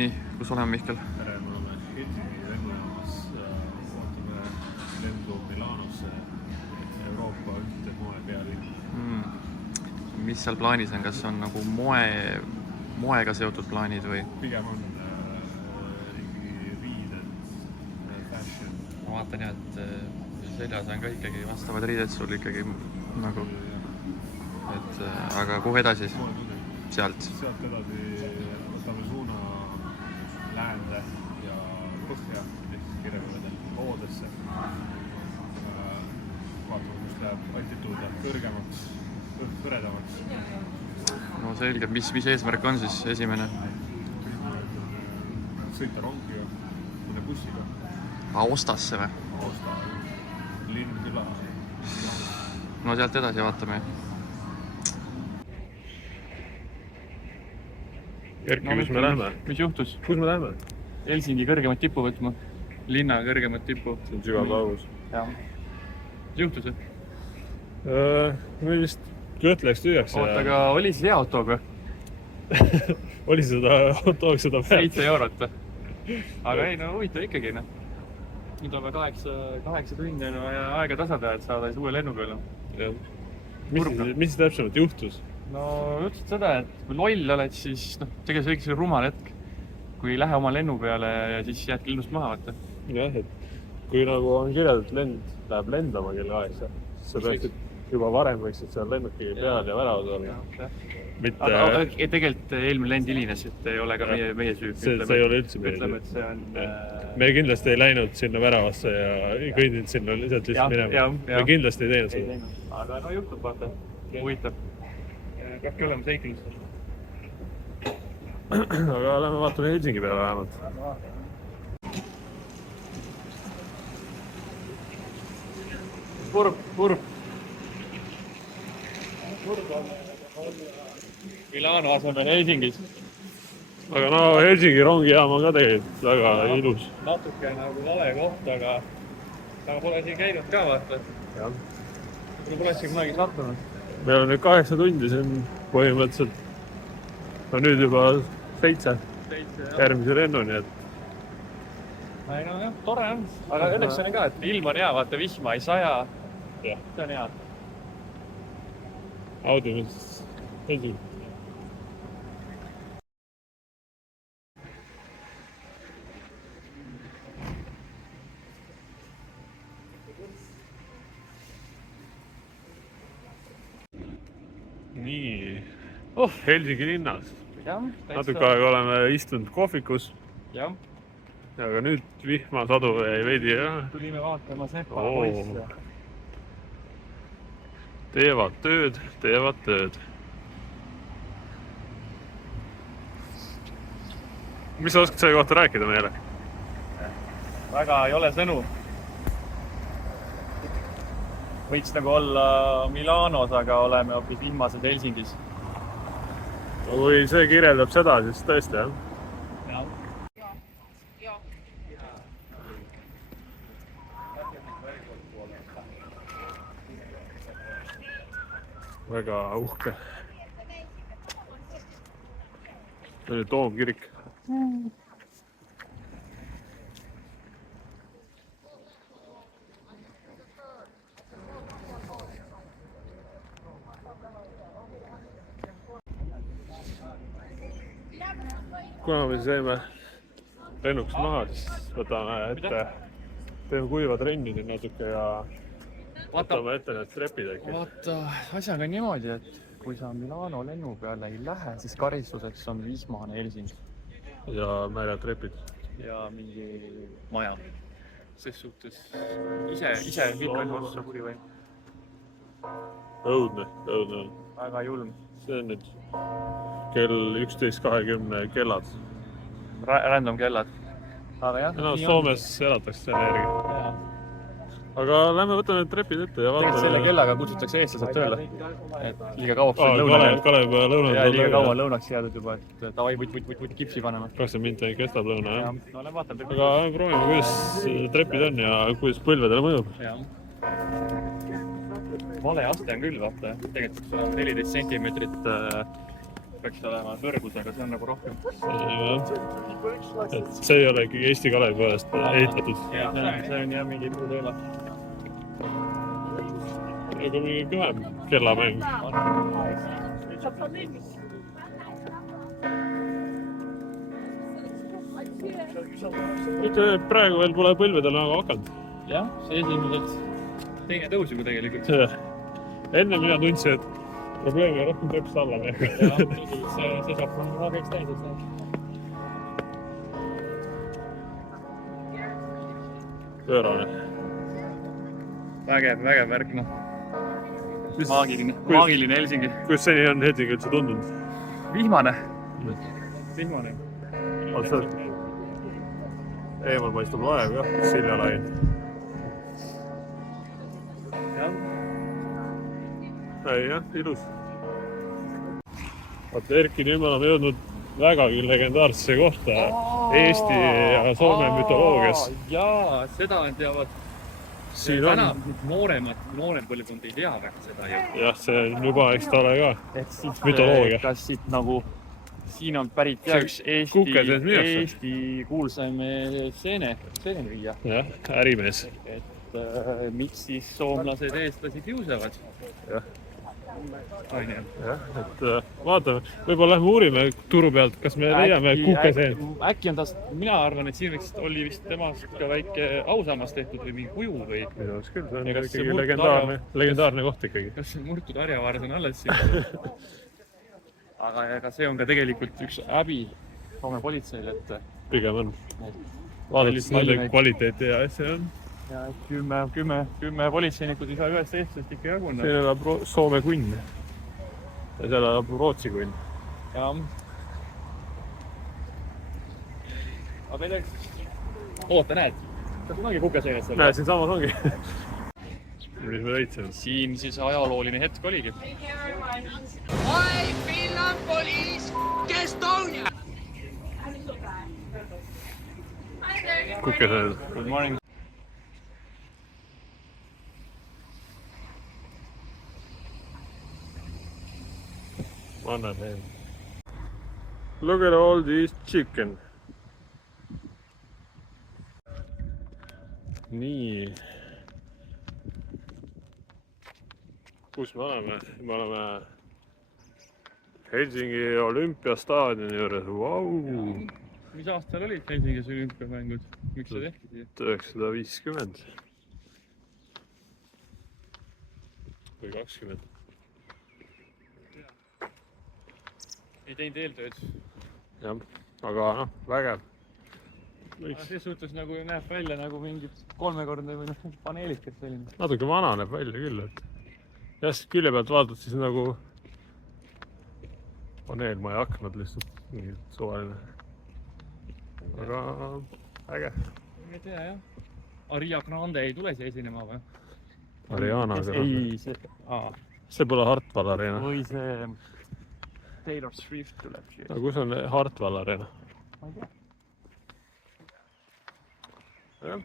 nii, kus oleme, Mihkel? Tere, me oleme Helsingi lennujaamas, ootame lendu Milanosse, Euroopa ühte moe pealinn. Mis seal plaanis on, kas on nagu moega seotud plaanid või? Pigem on riided, fashion. Ma vaatan jah, et seljas on ka ikkagi vastavad riided sul ikkagi nagu, et aga kuhu edasi? Sealt edasi võtame suuna läände ja põhja ehk Kirjevedel loodesse. Vaatame, kus läheb altituud läheb kõrgemaks, kõredamaks. No selge, mis eesmärk on siis esimene? Sõita rongiga, mõne bussiga. Ostasse või? Osta, linn küla. No sealt edasi vaatame. Erki, kus me lähme? Mis juhtus? Kus me lähme? Helsingi kõrgemat tippu võtma. Linna kõrgemat tippu. See on sügav kaubus. Jah. Mis juhtus? Me vist kõht läks tühjaks. Oota, aga oli siis hea autoga? Oli seda autoga seda väärt? 7 eurot. Aga ei, no huvitav ikkagi. Nüüd on 8 tundi ja aega tasada, et saada uue lennu peale. Mis täpsemalt juhtus? No ütlesid seda, et kui loll oled, siis tegelikult see oli rumal hetk. Kui lähe oma lennu peale ja siis jäädki lennust maha võtta. Jah, et kui nagu on kirjeldatud lend läheb lendama kell 8, siis sa peaksid juba varem võiksid seal lennuki peal ja väravad olla. Aga tegelikult eelmine lend hilines, et ei ole ka meie süü. See ei ole üldse meie Ütleme, et see on... Me kindlasti ei läinud sinna väravasse ja ei kõidinud sinna lihtsalt minema. Me kindlasti ei teinud seda. Aga no juhtub, vaata. Huvitav. Peabki olema seiklustel. Aga lähme vaatame Helsingi peale vähemalt. Kurb. Milano asemel Helsingis. Aga no Helsingi rongijaam on ka tegelikult väga ilus. Natuke nagu vale koht, aga pole siin käinud ka, vaata. Pole siin kunagi sattunud. Meil on nüüd 8 tundi, see on põhimõtteliselt nüüd juba 7 järgmise lennuni, et... Ei no jah, tore on. Aga õnneks on ka, et ilm on hea, vaata vihma ei saja. See on hea. Audimis Helsingi. Nii, Helsingi linnas. Natuke aega oleme istunud kohvikus. Jah. Aga nüüd vihmasadu jäi veidi. Tulime vaatama Sepa poisse. Teevad tööd. Mis sa oskad selle kohta rääkida meile? Väga ei ole sõnu. Võiks nagu olla Milanos, aga oleme hoopis vihmased Helsingis. Kui see kirjeldab seda, siis tõesti, jah? Väga uhke. See oli Toomkirik. Kuna me saime lennuks maha, siis võtame ette, teeme kuiva trenni siin natuke ja võtame ette need trepid äkki. Vaata, asjaga on niimoodi, et kui sa Milano lennu peale ei lähe, siis karistuseks on vihmane Helsingi. Ja märjatrepid. Ja mingi maja. Ses suhtes ise vilkan vastu kuri või? Õudne. Väga julm. See on nüüd kell 11.20 kellad. Random kellad. Aga jah, no Soomes elatakse selle järgi. Aga lähme võtame need trepid ette ja vaatame... Selle kellaga kutsutakse eestlased tööle. Et liiga kauaks on lõunaks. Kalev lõunad. Ja liiga kaua lõunaks jäädud juba, et tavai võid kipsi panema. 20 minti kestab lõuna, jah? No lähen vaatan. Aga proovime, kuidas trepid on ja kuidas põlvedele mõjub. Vale aste on küll, vaata. Tegelikult on 14 sentimeetrit peaks olema kõrgus, aga see on nagu rohkem. Et see ei ole ikkagi Eesti Kalevi poolest ehitatud. See on jah mingi muu teema. Aga mingi kõvem kellamäng. Ikka praegu veel pole põlvedel nagu hakanud. Jah, see esimesed teine tõus juba tegelikult. Enne mina tundsin, et probleemi rohkem tõpst alla mehega. See saab väga käiks täisest. Pöörane. Vägev värk, noh. Maagiline Helsingi. Kuidas seni on Helsingi üldse tundunud? Vihmane. Eemal paistab laev jah, Siljalain. Jah, ilus. Vaata, Erki, nüüd me oleme jõudnud vägagi legendaarsesse kohta Eesti ja Soome mütoloogias. Jaa, seda teavad. Täna noorem põlvkond ei tea väga seda ju. Jah, see on juba, eks ta ole ka mütoloogia. Kas siit nagu, siin on pärit üks Eesti kuulsaim seenemüüja. Jah, ärimees. Et miks siis soomlased eestlasi kiusavad? Jah. Jah, et vaatame, võib-olla lähme uurime turu pealt, kas me leiame kukeseen. Äkki on tast, mina arvan, et siin oli vist temast ka väike ausammas tehtud või mingi kuju või... Minu arust küll, see on ikkagi legendaarne koht ikkagi. Kas see murtud harjavaars on alles siin? Aga see on ka tegelikult üks häbi Soome politseil, et... Pigem on. Vaadates nende kvaliteeti ja see on. Ja 10 politseinikut ei saa ühest eestlast ikka jaguna. Siin elab Soome kunn. Ja seal elab Rootsi kunn. Jah. Aga meil oleks... Oota, näed. Sa kunagi kukeseenest seal? Näed, siin samas ongi. Mis me leitsime? Siin siis ajalooline hetk oligi. Oi, Finland police, Estonia! Kukeseened. Good morning. Look at all this chicken. Nii. Kus me oleme? Me oleme Helsingi olümpiastaadioni juures. Vau! Mis aastal olid Helsingis olümpiamängud? Miks see tehti siia? 1950. Või 20. Ei teinud eeltööd. Jah, aga noh, vägev. See suhtes nagu näeb välja nagu mingid 3-kordne või paneelikas selline. Natuke vana näeb välja küll, et jah, külje pealt vaatad siis nagu paneelmaja aknad lihtsalt mingi suvaline. Aga äge. Ei tea jah. Aria Grande ei tule siia esinema või? Ariana Grande. See pole Hartwall Arena. Või see Taylor Swift tuleb siia. Aga kus on Hartwall Arena? Ma ei tea. Jah,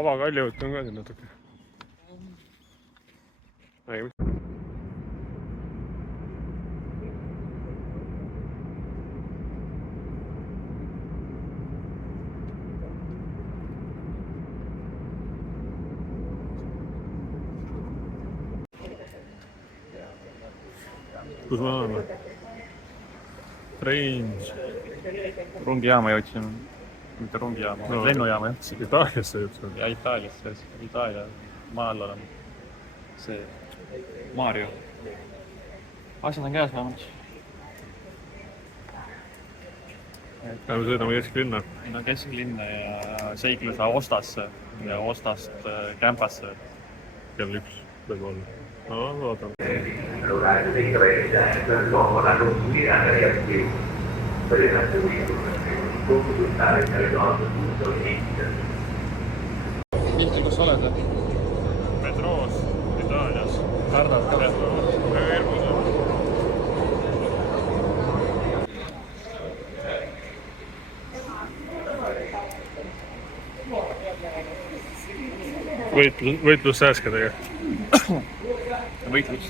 avakaljut on ka siin natuke. Nägime. Kus me oleme? Range. Rongijaama jõudsime. Mitte rongijaama, vaid lennujaama jõudsime. Itaaliasse jõudsime. Ja Itaaliasse. Itaalia maal oleme. See Mario. Asjad on käes vähemalt. Me sõidame kesklinna. No kesklinna ja seikluse Ostasse ja Ostast Kämpasse. Kell 1 võib olla. No, vaatame. Mihkel, kus sa oled? Metroos, Itaalias. Kardad ka? Väga hirmus on. Võitlus sääskedega. Võitlus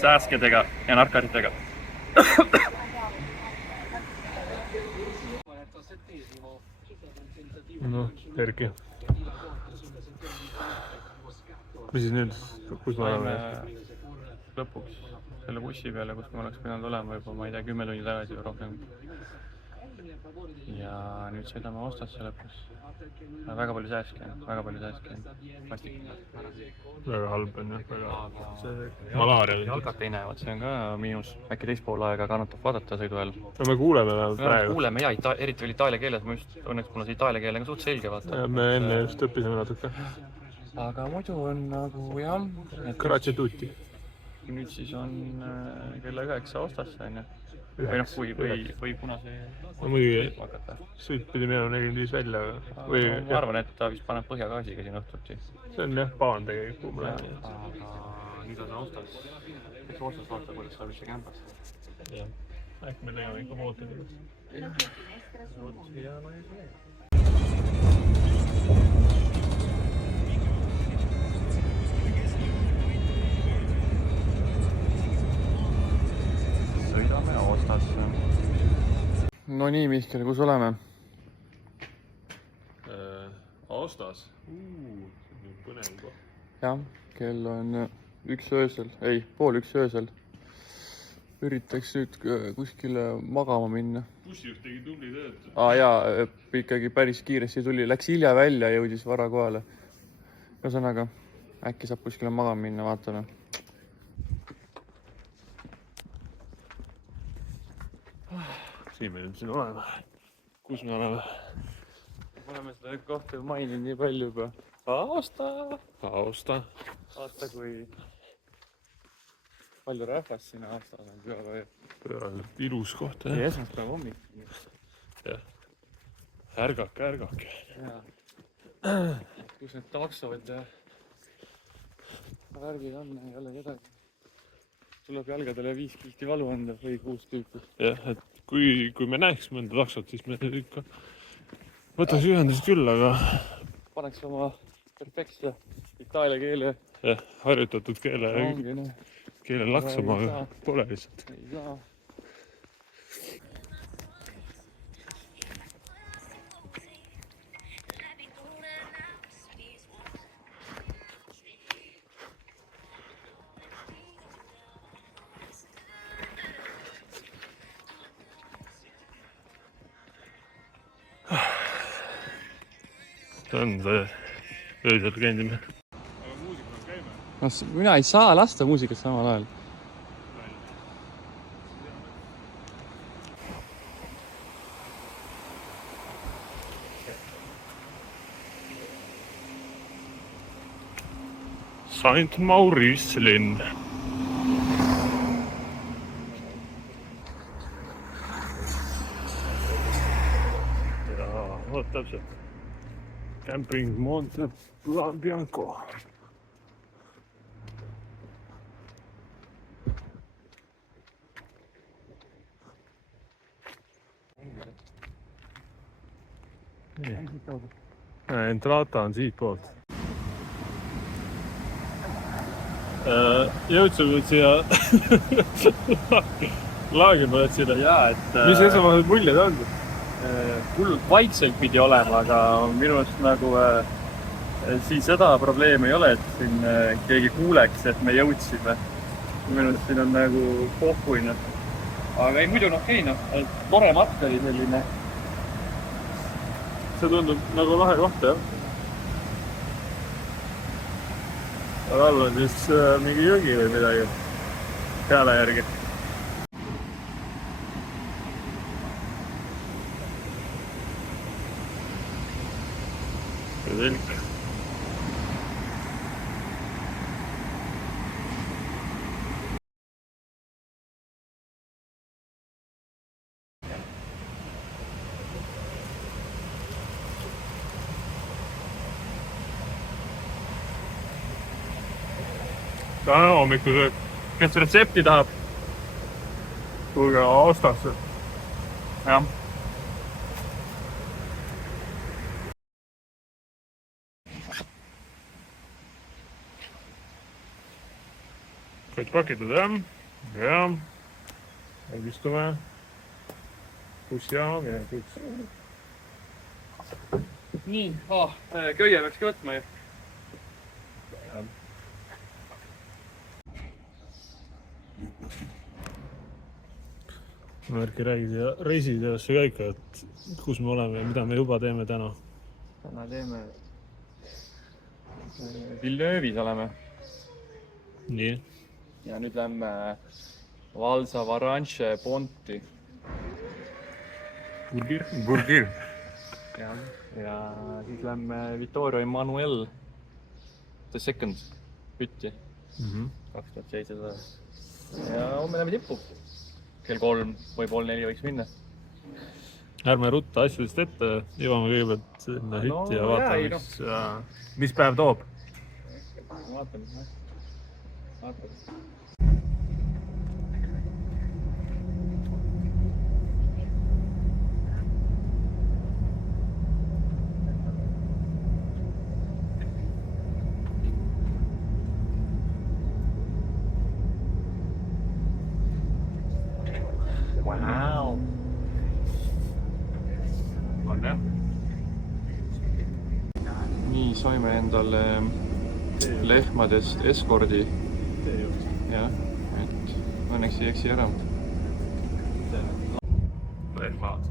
sääskedega ja narkaritega. noh, Erki. Mis siis nüüd, kus me oleme? Lõpuks selle bussi peale, kus me oleks pidanud olema juba, ma ei tea, 10 tundi tagasi või rohkem. Ja nüüd sõidame Ostasse lõpus. Väga palju sääski on, plastikina. Väga halb on jah, väga malaaria. Jalgat ei näe, vaat see on ka miinus. Äkki teist pool aega kannatab vaadata sõidu ajal. No me kuuleme praegu. Kuuleme ja eriti veel itaalia keeles, ma just õnneks kuna see itaalia keel on suht selge vaata. Ja me enne just õppisime natuke. Aga muidu on nagu jah. Kratsi tuuti. Nüüd siis on kella 9 Ostasse on ju. Või noh, või kuna see... No muidugi sõit pidi minema 45 välja. Ma arvan, et ta vist paneb põhjagaasiga siin õhtuti. See on jah, paan tegelikult. Aga nüüd on Ostas. Eks Ostas vaata, kuidas saab üldse kämbast. Jah. Äkki me tegeme ikka mootid. Sõidame Ostasse. No nii, Mihkel, kus oleme? Ostas? See on põnev koht. Jah, kell on 1 öösel, ei, 12:30 öösel. Üritaks nüüd kuskile magama minna. Bussijuht tegi tubli tööd. Jaa, ikkagi päris kiiresti tuli, läks hilja välja ja jõudis vara kohale. Ühesõnaga, äkki saab kuskile magama minna, vaatame. Siin me nüüd siin oleme. Kus me oleme? Me oleme seda kohta maininud nii palju juba. Aosta! Vaata kui palju rahvast siin Aastas on pühapäev. Pööraliselt ilus koht, Ja esmaspäev hommik. jah. Ärgake. Kus need taksod ja värgid on, ei ole kedagi. Tuleb jalgadele 5 kilti valu anda või 6 tüüpi. Jah, et kui me näeks mõnda taksot, siis me ikka võtaks ühendust küll, aga Paneks oma perfektse itaalia keele. jah, harjutatud keele laksama, aga pole lihtsalt. Ei saa. See on see öösel käindimine. No, mina ei saa lasta muusikat samal ajal. Saint Maurice linn. Jaa, vot täpselt. Camping Monte Bianco. Entrata on siit poolt. Jõudsime nüüd siia laagriplatsile. Jaa, et Mis esmased muljed on? hullult vaikselt pidi olema, aga minu arust nagu siin seda probleemi ei ole, et siin keegi kuuleks, et me jõudsime. Minu arust siin on nagu pohhuina. Aga ei, muidu okei, tore matk oli selline. See tundub nagu lahe koht, jah. Aga all on siis mingi jõgi või midagi peale järgi. Selge. Täna hommikusöök. Kes retsepti tahab? Tulge Ostasse. Jah. Kõik pakitud, jah? Jah. Istume. Bussi jaam ja kõik. nii, köie peakski võtma ju. Märki räägid ja reisitöösse ka ikka, et kus me oleme ja mida me juba teeme täna. Täna teeme Villeneuve'is oleme. Nii. Ja nüüd lähme Valsa Varanche Ponti. Burgir. Ja siis lähme Vittorio Emanuel the second pütti 2700. Ja homme lähme tippu. Kell 3 või pool 4 võiks minna. Ärme rutta asjadest ette, jõuame kõigepealt sinna hütti ja vaatame, mis päev toob. Vaatame. Wow. On jah? nii, saime endale lehmadest eskordi. Jah, et õnneks ei eksi ära. Lehmad.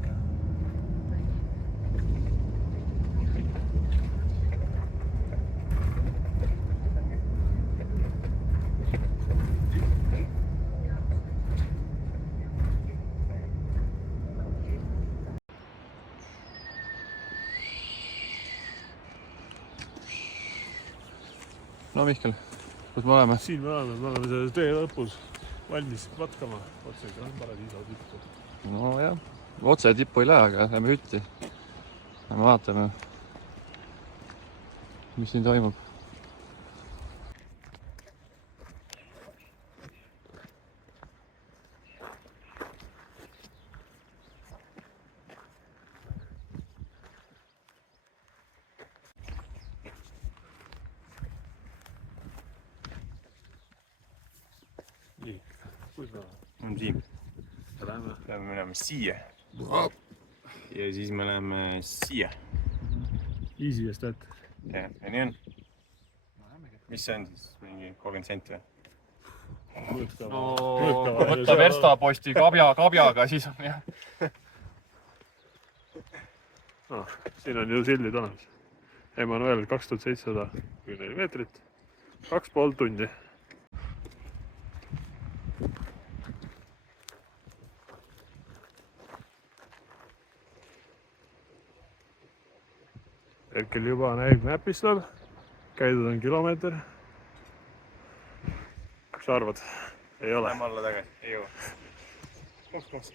No Mihkel, kus me oleme? Siin me oleme selle tee lõpus valmis matkama. Otse paradiiso tippu. No jah, otse tippu ei lähe, aga lähme hütti. Me vaatame, mis siin toimub. Nii, kus me oleme? Siin. Lähme. Peame minema siia. Ja siis me läheme siia. Easy ja stat. Ja nii on. Mis see on siis? Mingi 30 senti või? No, kui võtta verstaposti kabjaga, siis on jah. Siin on ju sildid olemas. Emanuel 2704 meetrit. 2,5 tundi. Hetkel juba näib näpistel. Käidud on kilomeeter. Mis sa arvad? Ei ole. Lähme alla tagasi. Ei jõua. Koks.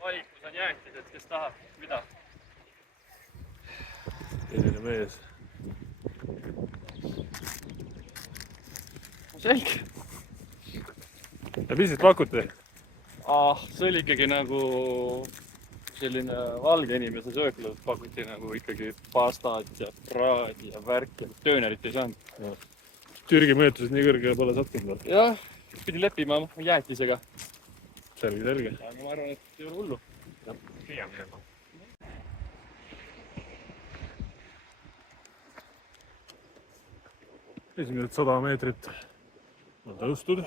Valikus on jäätised, kes tahab, mida? Selline mees. Selge. Ja mis siis pakuti? See oli ikkagi nagu selline valge inimese sööklus, pakuti nagu ikkagi pastat ja praadi ja värki. Töönerit ei saanud. Türgi mõjutused nii kõrgele pole sattunud. Jah, pidi leppima jäätisega. Selge. Aga ma arvan, et ei ole hullu. Esimesed 100 meetrit on tõustud.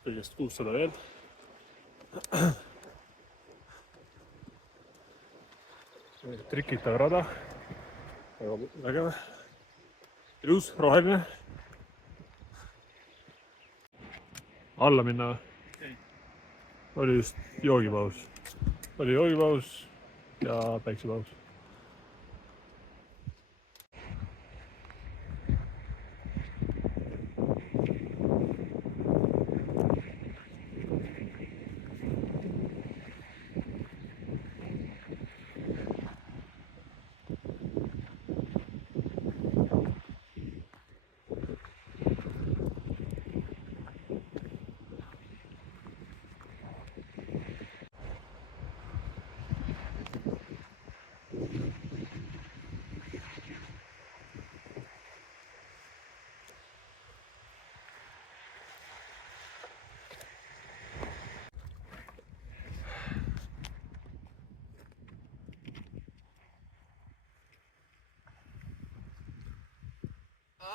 Kõigest 600 veel. Trikitav rada. Väga vägev. Ilus, roheline. Alla minna oli just joogipaus. Oli joogipaus ja päiksepaus.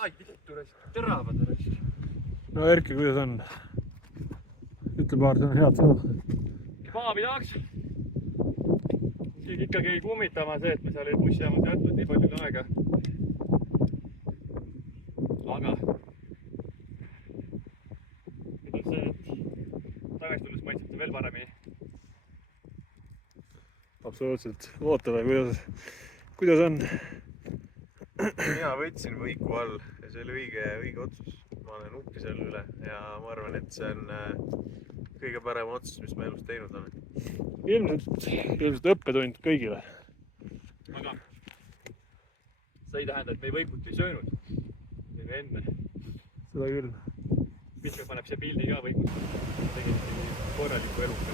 ai vittu, teravad raisk. no Erki, kuidas on? ütle paar sõna head sõna. Maabi tahaks. Siin ikkagi ei kummitama see, et me seal ei bussijaamas jätnud nii palju aega. Aga nüüd on see, et tagasi tulles maitseb see veel paremini. Absoluutselt. Ootame, kuidas on? mina võtsin võiku all ja see oli õige otsus. Ma olen uhke selle üle ja ma arvan, et see on kõige parem otsus, mis ma elus teinud olen. Ilmselt õppetund kõigile. Aga see ei tähenda, et me võikut ei söönud. Nii enne. Seda küll. Mitme paneb see pildi ka võikut. Tegelikult korraliku eluga.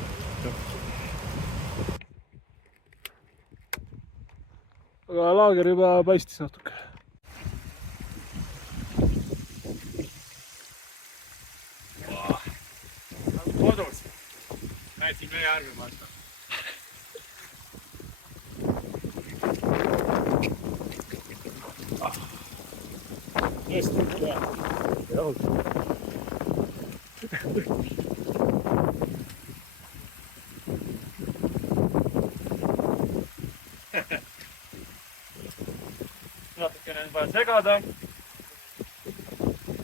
Aga laager juba paistis natuke. Kodus. Näed siin meie äärme vaata. Tõesti, hea. Jahus. Natukene on vaja segada.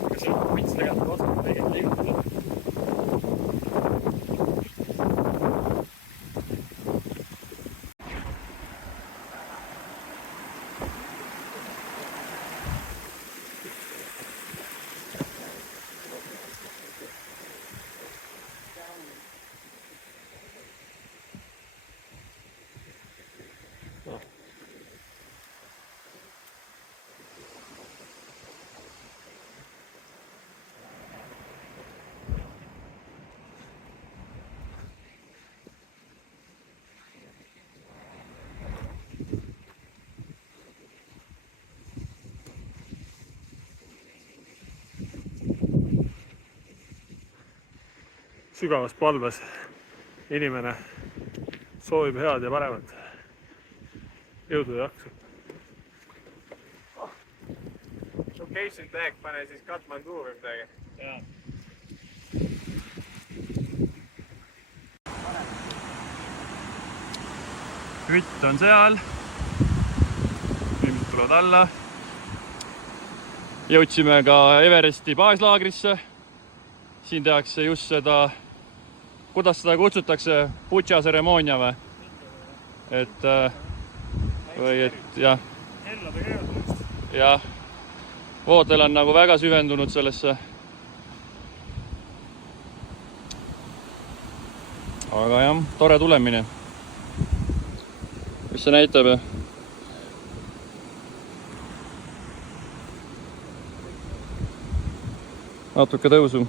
Aga see on pits tegelikult otsast tegelikult liigutada. Sügavas palves inimene soovib head ja paremat. Jõudu ja jaksu. Location tag, pane siis Katmandu või midagi. Jaa. Hütt on seal. Inimesed tulevad alla. Jõudsime ka Everesti baaslaagrisse. Siin tehakse just seda, kuidas seda kutsutakse, butša tseremoonia või? Jah. Jah. Voodel on nagu väga süvendunud sellesse. Aga jah, tore tulemine. Mis see näitab? Natuke tõusu.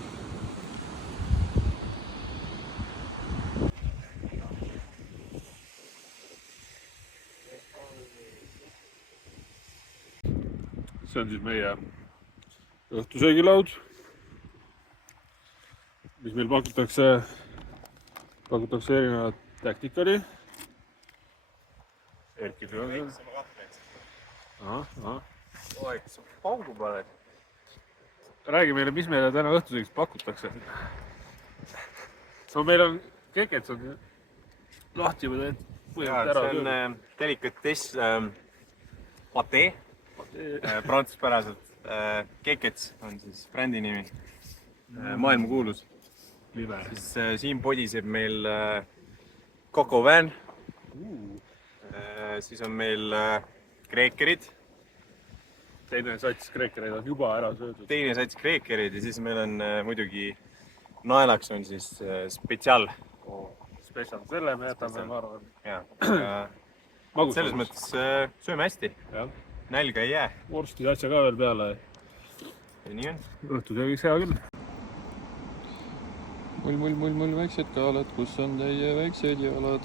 See on siis meie õhtusöögilaud, mis meil pakutakse erinevad taktikali. Erki töö on seal. Oi, kas sa paugu paned? Räägi meile, mis meile täna õhtusöögiks pakutakse. So meil on kekets on lahti või teed põhimõtteliselt ära. See on delikatess patee. Prantsuspäraselt. Kekets on siis brändi nimi. Maailmakuulus. Siin podiseb meil Coco Van. Siis on meil kreekerid. Teine sats kreekereid on juba ära söödud. Teine sats kreekerid ja siis meil on muidugi naelaks on siis spetsial. Spetsial, selle me jätame, ma arvan. Selles mõttes sööme hästi. Nälga ei jää. Vorsti asja ka veel peale. Ja nii on. Õhtusöögiks hea küll. Mull, väiksed kaalad, kus on teie väiksed jalad?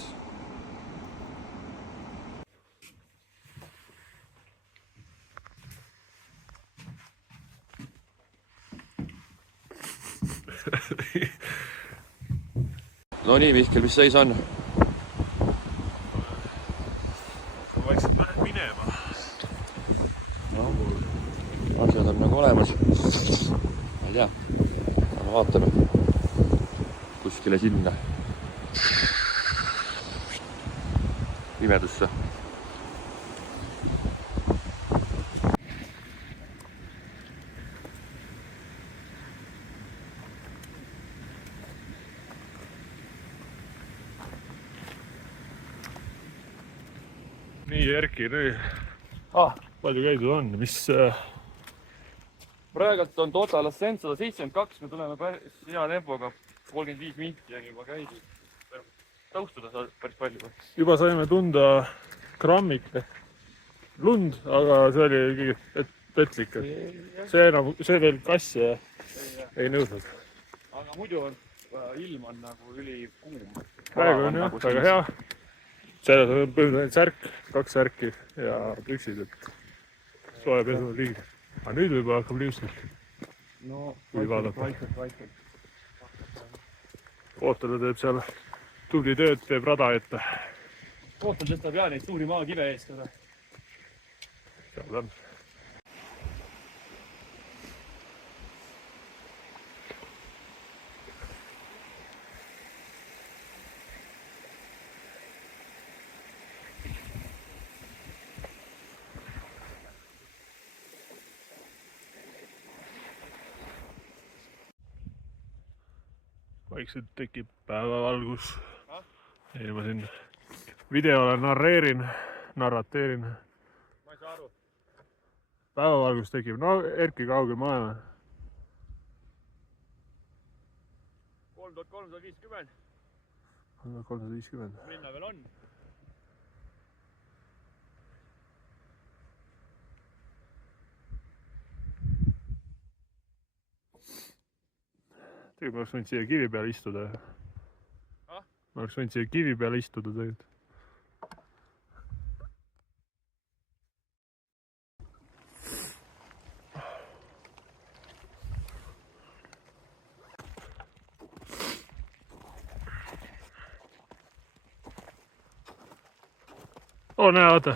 No nii, Mihkel, mis seis on? Vaikselt lähed minema. Asjad on nagu olemas. vaatame kuskile sinna pimedusse. nii Erki, palju käidud on, mis praegult on Totalas 172, me tuleme päris hea tempoga, 35 minti on juba käidud. Tõustuda saad päris palju. juba saime tunda grammik lund, aga see oli kõige petlik. See veel kasse ei nõudnud. Aga muidu on ilm on nagu ülikuum. Praegu on jah, väga hea. Selles on põhimõtteliselt särk, 2 särki ja püksid, et soe pesu on liiga. Aga nüüd juba hakkab liustik. No, vaikselt. Ootada teeb seal tubli tööd, teeb rada ette. Ootel tõstab jah neid suuri maakive eest. Seal on. Vaikselt tekib päevavalgus. Ei, ma siin videole narrateerin. Ma ei saa aru. Päevavalgus tekib. No, Erki, kaugel me oleme? 3350. 350. Minna veel on. Tegelikult ma oleks võinud siia kivi peale istuda. Ma oleks võinud siia kivi peale istuda tegelikult. Näe, vaata.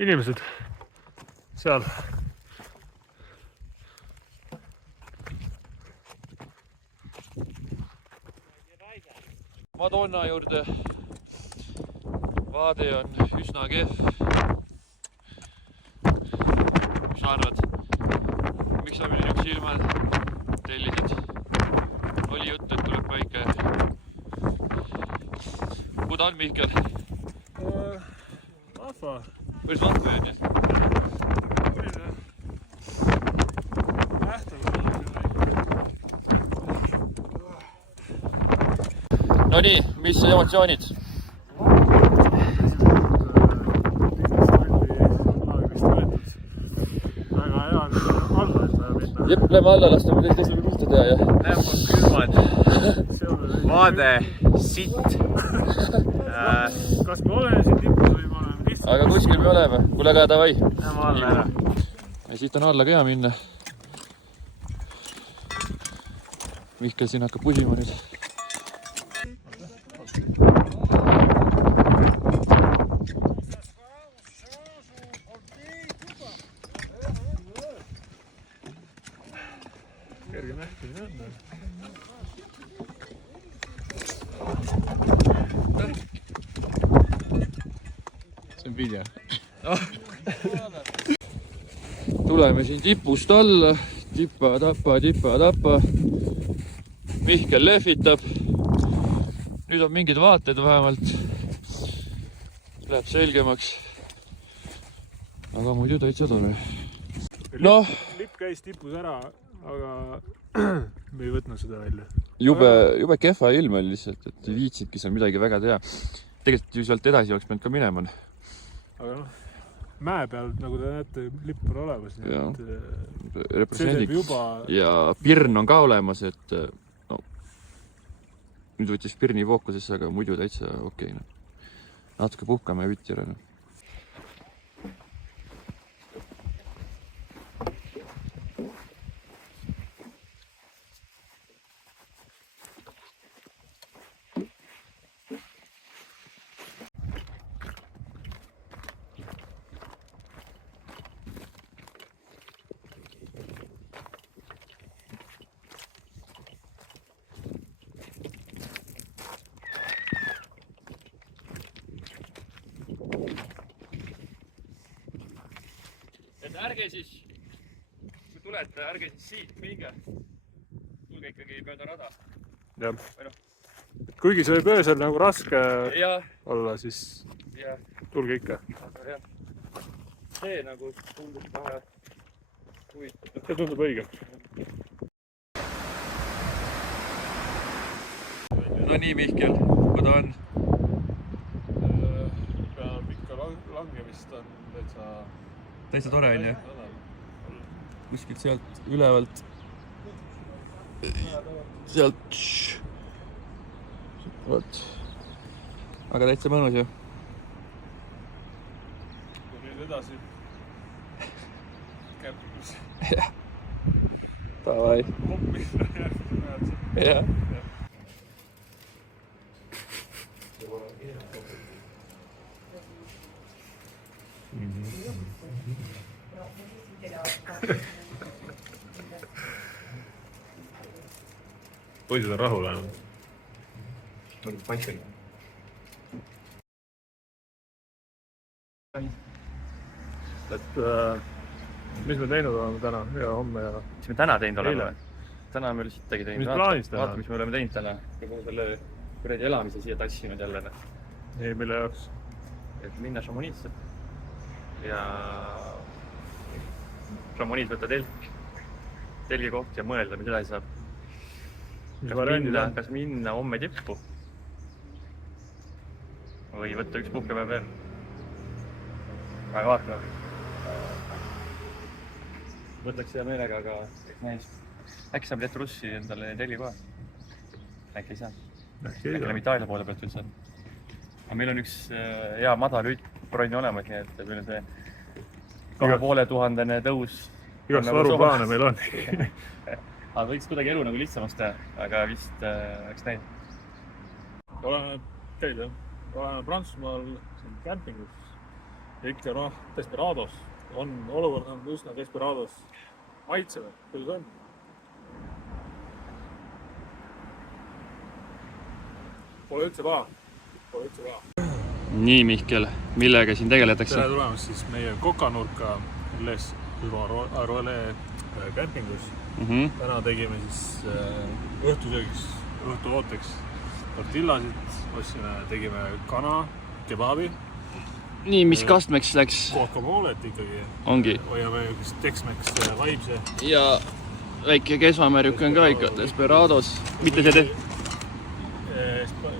Inimesed seal. Madonna juurde vaade on üsna kehv. Mis sa arvad? Miks on meil üks ilmad tellised? Oli juttu, et tuleb päike. Kuda on Mihkel? Vahva. Päris vahva on jah? No nii, mis emotsioonid? Väga hea on alla minna. Jep, lähme alla, lastame teist asja pihta teha ja... Näeb on külmad. Vaade, sitt. Kas me oleme siin tipus või me oleme lihtsalt? Aga kuskil me oleme. Kuule ka, davai. Lähme alla ära. Ja siit on alla ka hea minna. Mihkel siin hakkab pusima nüüd. Kerge nähtimine on. See on video. Tuleme siin tipust alla. Tipa-tapa. Mihkel lehvitab. Nüüd on mingid vaated vähemalt. Läheb selgemaks. Aga muidu täitsa tore. Noh. Lipp käis tipus ära, aga me ei võtnud seda välja. Jube kehva ilm oli lihtsalt, et ei viitsidki seal midagi väga teha. Tegelikult ju sealt edasi oleks pidanud ka minema. Aga noh, mäe peal, nagu te näete, lipp on olemas. Represendiks juba... ja pirn on ka olemas, et no, nüüd võttis pirni fookusesse, aga muidu täitsa okei. Natuke puhkame ja vitti ära. ärge siis, kui tulete, ärge siis siit minge. Tulge ikkagi mööda rada. jah. Kuigi see võib öösel nagu raske Jah, olla, siis jah. tulge ikka. Aga jah, see nagu tundub vähe huvitav. See tundub õige. No nii, Mihkel, kui ta on? Peab ikka langemist on Täitsa tore on ju? Kuskilt sealt ülevalt. Sealt. Vot. Aga täitsa mõnus ju. Kui nüüd edasi kämpikus. Davai. Hoppi. Jah. Poisid on rahul ainult. Paistel. Et mis me teinud oleme täna ja homme ja... Mis me täna teinud oleme? Eile. Täna me ei ole sittagi teinud. Mis plaanis täna? Vaata, mis me oleme teinud täna. Kogu selle kuradi elamise siia tassinud jälle. Ei, mille jaoks? Et minna Chamonix'e. Ja Chamonix võtta telgi koht ja mõelda, mis edasi saab. Kas minna homme tippu? Või võtta üks puhkepäev veel? Aga vaatame. Võtaks hea meelega, aga äkki saab Letrussi endale telgi kohe? Äkki ei saa. Äkki läheb Itaalia poole pealt üldse. Aga meil on üks hea madal bronni olemas, nii et meil on see 2500 tõus. Igast varuplaane meil on. Aga võiks kuidagi elu nagu lihtsamaks teha, aga vist oleks näinud. Oleme teid, jah. Oleme Prantsusmaal kämpingus. Ikka Desperados. Olukord on üsna Desperados. Maitseme, kuidas on? Pole üldse paha. Nii, Mihkel, millega siin tegeletakse? Tere tulemast siis meie kokanurka Les Arole kämpingus. Täna tegime siis õhtusöögiks, õhtuooteks tortillasid, tegime kana, kebabi. Nii, mis kastmeks läks? Guacamolet ikkagi. Ongi. Hoiame just Tex-Mex vaimse. Ja väike kesvamärjuk on ka ikka Desperados. Mitte see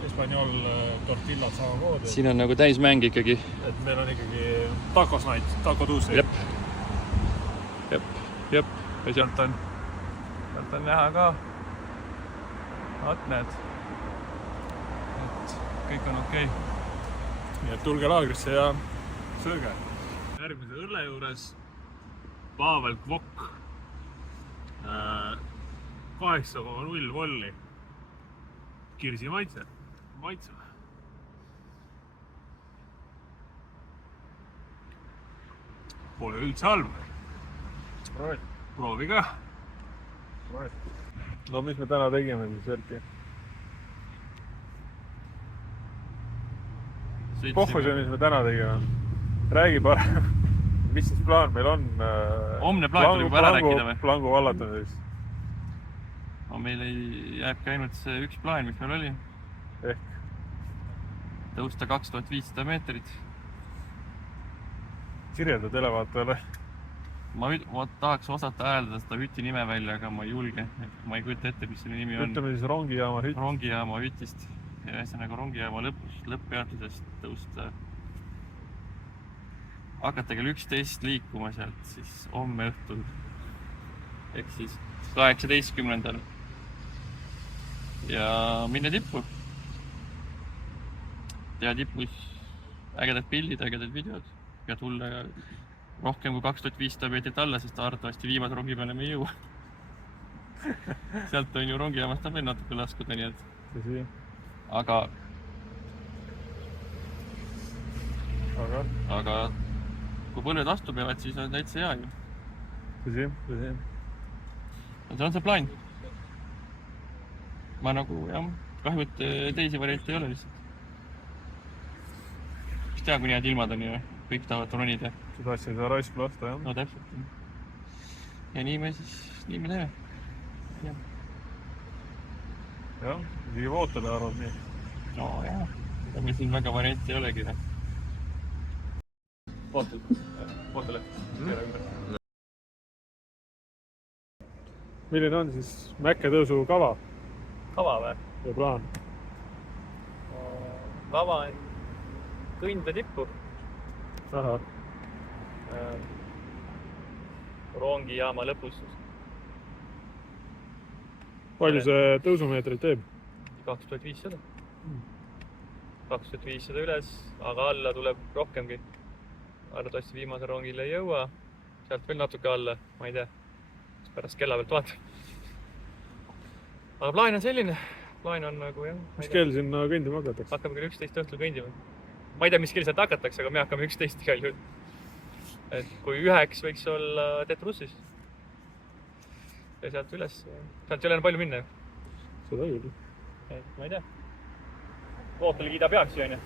Espanjol tortillad samamoodi. Siin on nagu täismäng ikkagi. Et meil on ikkagi tacos night, taco Tuesday. Jep. Ja sealt on näha ka. Vaat näed. Et kõik on okei. Nii et tulge laagrisse ja sööge. Järgmise õlle juures Pavel Kvokk 8,0 volli. Kirsi maitse. Maitseme. Pole üldse halb. Proovi ka. No mis me täna tegime siis, Erki? Pohvuse, mis me täna tegime. Räägi parem. Mis siis plaan meil on? Homne plaan tuli juba ära rääkida või? Plangu vallatamiseks. No meil jääbki ainult see üks plaan, mis meil oli. Ehk? Tõusta 2500 meetrit. Kirjelda televaatajale. Ma tahaks osata hääldada seda hütti nime välja, aga ma ei julge. Ma ei kujuta ette, mis selle nimi on. Ütleme siis Rongijaama hütt. Rongijaama hütist. Ja ühesõnaga Rongijaama lõpppeatusest tõusta. Hakata kell 11 liikuma sealt siis homme õhtul. Ehk siis 18. Ja minna tippu. Teha tipus ägedad pildid, ägedad videod. Ja tulla rohkem kui 2500 meetrit alla, sest arvatavasti viimase rongi peale me ei jõua. Sealt on ju rongijaamast veel natuke laskuda, nii et. Aga kui põlved vastu peavad, siis on täitsa hea ju. Tõsi. See on see plaan. Ma nagu, jah, kahju, et teisi variante ei ole lihtsalt. Mis tea, kui nii head ilmad on ju, kõik tahavad ronida. sa tahtsid seda raisku lasta, jah? no täpselt. Ja nii me teeme. jah, isegi vootele arvad nii. No jah, ega meil siin väga varianti ei olegi. Vootele. Keera ümber. Milline on siis Mäkke tõusu kava Kava või? ja plaan? Kava on kõnda tippu. Ahah. Rongijaama lõpus. Palju see tõusumeetrit teeb? 2500. 2500 üles, aga alla tuleb rohkemgi. Arvatavasti viimase rongile ei jõua. Sealt veel natuke alla, ma ei tea. Pärast kella pealt vaata. Aga plaan on selline. Plaan on nagu jah. Mis kell sinna kõndima hakatakse? Hakkame küll 11 õhtul kõndima. Ma ei tea, mis kell sealt hakatakse, aga me hakkame 11 igal juhul. Et kui 9 võiks olla Tetrussis. Ja sealt üles. Sealt ei ole enam palju minna ju. Seda küll. Ma ei tea. Vootele kiidab heaks ju, on ju?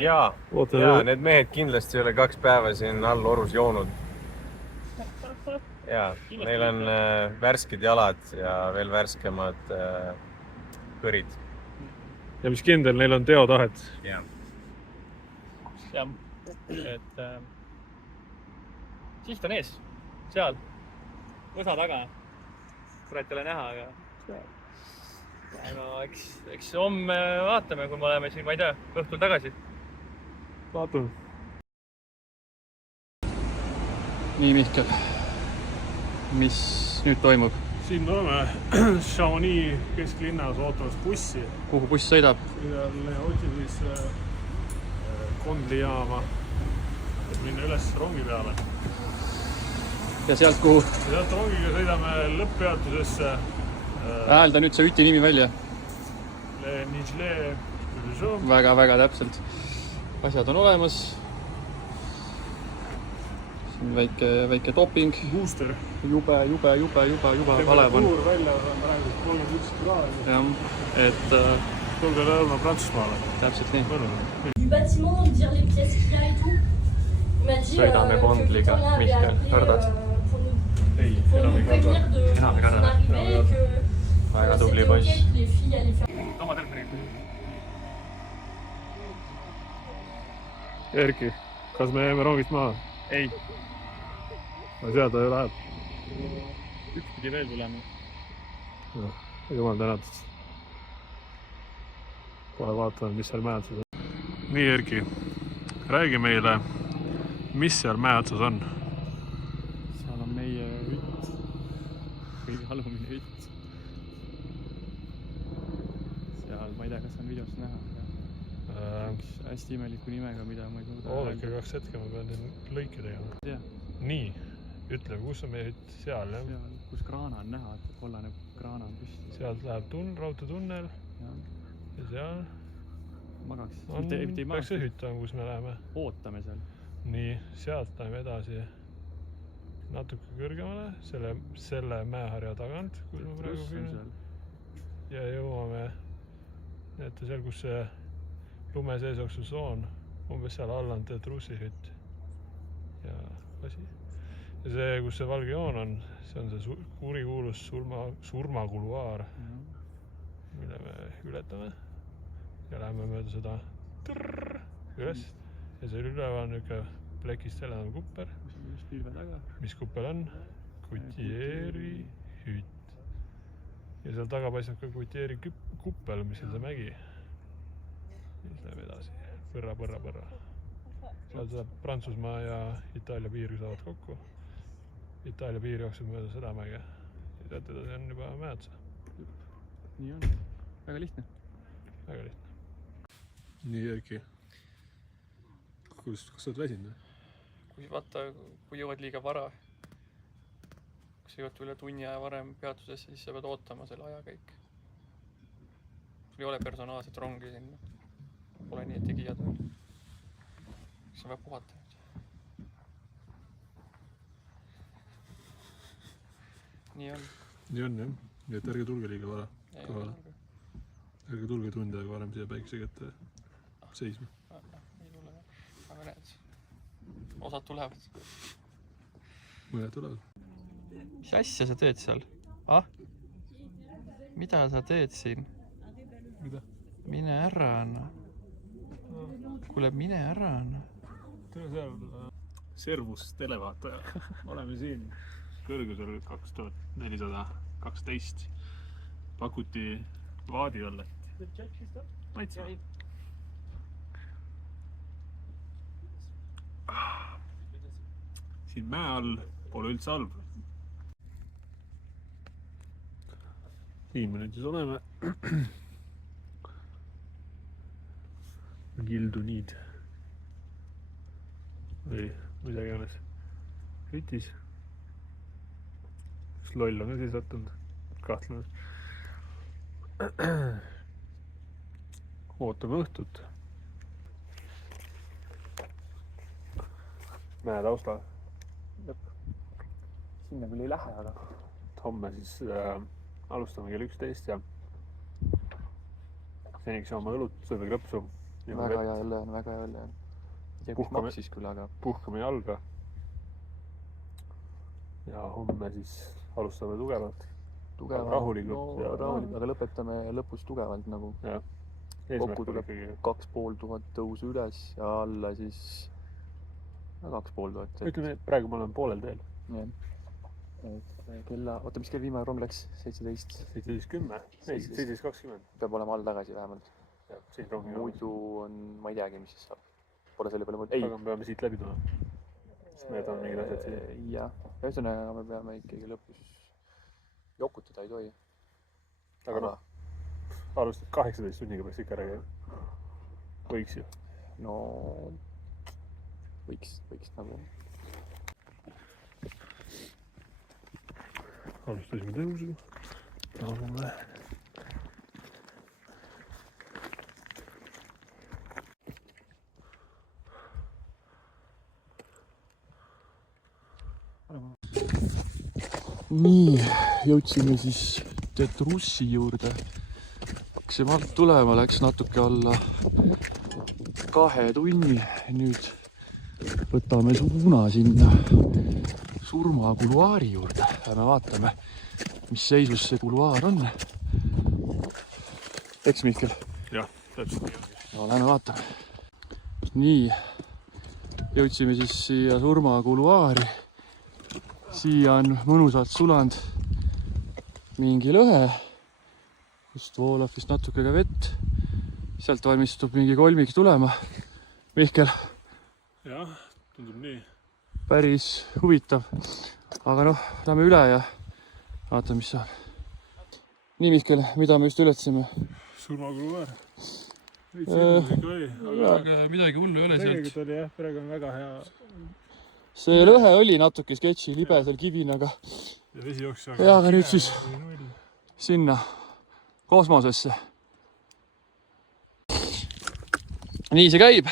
Jaa, need mehed kindlasti ei ole 2 päeva siin all orus joonud. Jaa, neil on värsked jalad ja veel värskemad kõrid. Ja mis kindel, neil on teotahet. Jah. Jah, et siht on ees, seal, võsa taga. Kurat ei ole näha, aga eks homme vaatame, kui me oleme siin, ma ei tea, õhtul tagasi. Vaatame. Nii, Mihkel. Mis nüüd toimub? Siin oleme Chamonix kesklinnas ootamas bussi. Kuhu buss sõidab? Otsin siis Kondli jaama, et minna üles rongi peale. Ja sealt kuhu? Sealt rongiga sõidame lõpppeatusesse. Häälda nüüd see üti nimi välja. Le Nigelet. Väga täpselt. Asjad on olemas. Siin väike doping. Booster. Jube Kalev on. Temperatuur välja on praegu 31 kraadi. Jah, et tulge lõuna Prantsusmaale. täpselt nii. Du bâtiment, dire les pièces qu'il y a et tout. Il m'a dit Sõidame Kondliga, Mihkel, kardad? pour nous prévenir de son arrivée et que Väga tubli c'était poiss. ok que les filles allaient faire. Oma telefoni. Erki, kas me jääme rongist maha? Ei, No seal ta ju läheb. üks pidi veel tulema. Jumal tänatud. Kohe vaatame, mis seal mäe otsas on. Nii, Erki, räägi meile, mis seal mäe otsas on? Seal on meie ütt. Kõige alumine ütt. Seal, ma ei tea, kas on videos näha. Üks hästi imeliku nimega, mida ma ei suuda. Oodake 2 hetke, ma pean teil lõike tegema. Jah. Nii, ütle, kus on meie ütt? Seal, jah? Seal, kus kraana on näha, et kollane kraana on püsti. Sealt läheb raudteetunnel ja seal Magaks. on, peaks see hütt on, kus me läheme. Ootame seal. Nii, sealt läheme edasi natuke kõrgemale, selle mäeharja tagant, kus ma praegu filmin. Ja jõuame, näete seal, kus see lume seesoksusoon, umbes seal all on Tetrussi hütt. Ja asi. Ja see, kus see valge joon on, see on see kurikuulus surmakuluaar, mille me ületame. Ja läheme mööda seda üles. Ja seal üleval on niuke plekist helena kupper. Just pilve taga. Mis kuppel on? Gutieri hütt. Ja seal taga paistab ka Gutieri kuppel, mis on see mägi. Siis läheme edasi. Põrra. Seal saab Prantsusmaa ja Itaalia piir saavad kokku. Itaalia piir jookseb mööda seda mäge. Ja sealt edasi on juba mäetsa. Nii on. Väga lihtne. Väga lihtne. Nii, Erki. Kas sa oled väsinud? Kui jõuad liiga vara, kui sa jõuad üle tunni aja varem peatusesse, siis sa pead ootama selle aja kõik. Sul ei ole personaalset rongi sinna. Pole nii, et tegijad veel. Siis on vaja puhata. Nii on. Nii on, jah. Nii et ärge tulge liiga vara. Ärge tulge tund aega varem siia päikse kätte seisma. Ei tule. Aga näed, osad tulevad. mõned tulevad. Mis asja sa teed seal? Ah? Mida sa teed siin? Mida? Mine ära, anna. Kuule, mine ära, anna. Tere seal Servus televaataja. Oleme siin kõrgusel 2412. Pakuti vaadiollet. Maitse. Siin mäe all pole üldse halb. Siin me nüüd siis oleme. Gilduniid. Või midagi iganes. Hütis. Üks loll on ka siis sattunud. Kahtlane. Ootame õhtut. Mäe taustal. Sinna küll ei lähe, aga homme siis alustame kell 11 ja seniks joome õlut, sööme krõpsu. Väga hea õlle on, väga hea õlle on. Ei tea, mis maksis küll, aga... Puhkame jalga. Ja homme siis alustame tugevalt. Rahulikult. Aga lõpetame lõpus tugevalt nagu. Ja. Kokku tuleb 2500 tõusu üles ja alla siis 2500. Ütleme, praegu ma olen poolel teel. Oota, mis kell viimane rong läks? 17? 17.10. 17.20. Peab olema all tagasi vähemalt. Muidu on, ma ei teagi, mis siis saab. Pole selle peale mõelnud. Aga me peame siit läbi tulema. Sest me jätame mingid asjad siia. Jah, ühesõnaga me peame ikkagi lõpus jokutada ei tohi. Aga noh, alustad 18 tunniga peaks ikka ära käima. Võiks ju. No, võiks nagu. Alustasime tõusu. Tahume. Nii, jõudsime siis Tetrussi juurde. Hakkasime alt tulema, läks natuke alla 2 tunni. Nüüd võtame suuna sinna surma kuluaari juurde. Lähme vaatame, mis seisus see kuluaar on. Eks, Mihkel? Jah, täpselt. No, lähme vaatame. Nii, jõudsime siis siia surma kuluaari. Siia on mõnusalt sulanud mingi lõhe. Just voolab vist natuke ka vett. Sealt valmistub mingi kolmik tulema. Mihkel? Jah, tundub nii. Päris huvitav. Aga noh, lähme üle ja vaatame, mis saab. Nii, Mihkel, mida me just ületasime? Surmakuluaar. Aga midagi hullu ei ole sealt. Tegelikult oli jah, praegu on väga hea. See lõhe oli natuke sketši libesel kivinaga. Ja vesi jooksis. Ja, aga nüüd siis sinna kosmosesse. Nii see käib.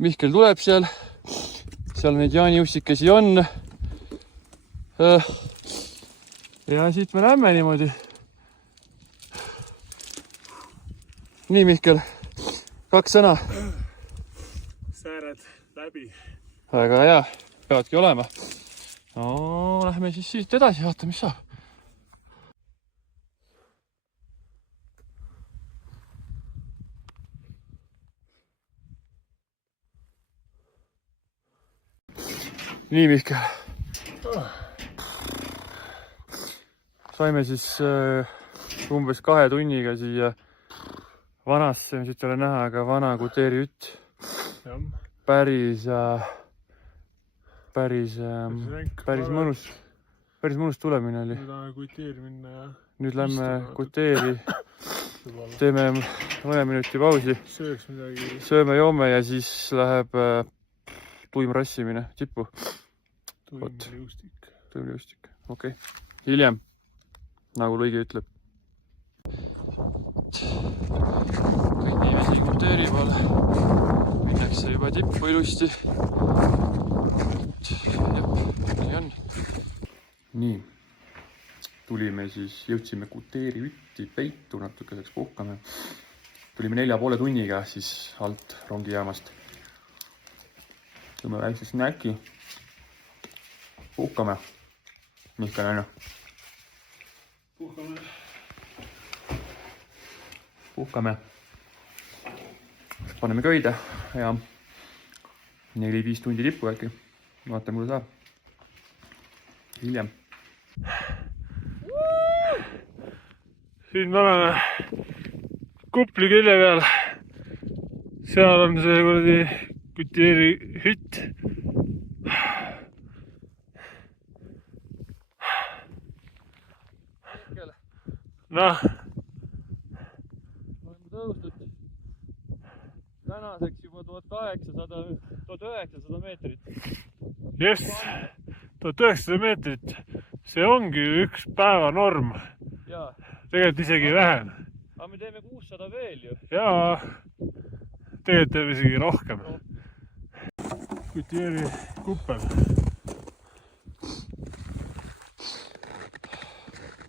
Mihkel tuleb seal. Seal neid jaaniussikesi on. Ja siit me näeme niimoodi. Nii, Mihkel. 2 sõna. Sääred läbi. Väga hea. Peavadki olema. No, lähme siis siit edasi, vaata, mis saab. Nii, Mihkel. Saime siis umbes 2 tunniga siia vanasse, mis üt ei ole näha, aga vana Guteeri ütt. Päris mõnus tulemine oli. Nüüd lähme Guteeri. Teeme mõne minuti pausi. Sööme, joome ja siis läheb tuim rassimine tippu. Tuim liustik. Okei. Hiljem, nagu lõige ütleb. Kõnnime siin Guteeri peale. Minnakse juba tippu ilusti. Nii on. Nii. Tulime siis, jõudsime Guteeri ütti peitu natukeseks puhkame. Tulime 4,5 tunniga siis alt rongijaamast. Tõime väikse snäki. Puhkame. Mihkel on ju. Puhkame. Paneme köide ja 4-5 tundi tippu äkki. Vaatame, kuhu saab. Hiljem. Siin me oleme Kupli külje peal. Seal on see kuradi Gutierri hütt. Noh. Oleme tõusnud tänaseks juba 1900 meetrit. Jess, 1900 meetrit. See ongi üks päeva norm. Jaa, Tegelikult isegi vähem. aga me teeme 600 veel ju. Jaa, tegelikult teeme isegi rohkem. Gutierri kuppel.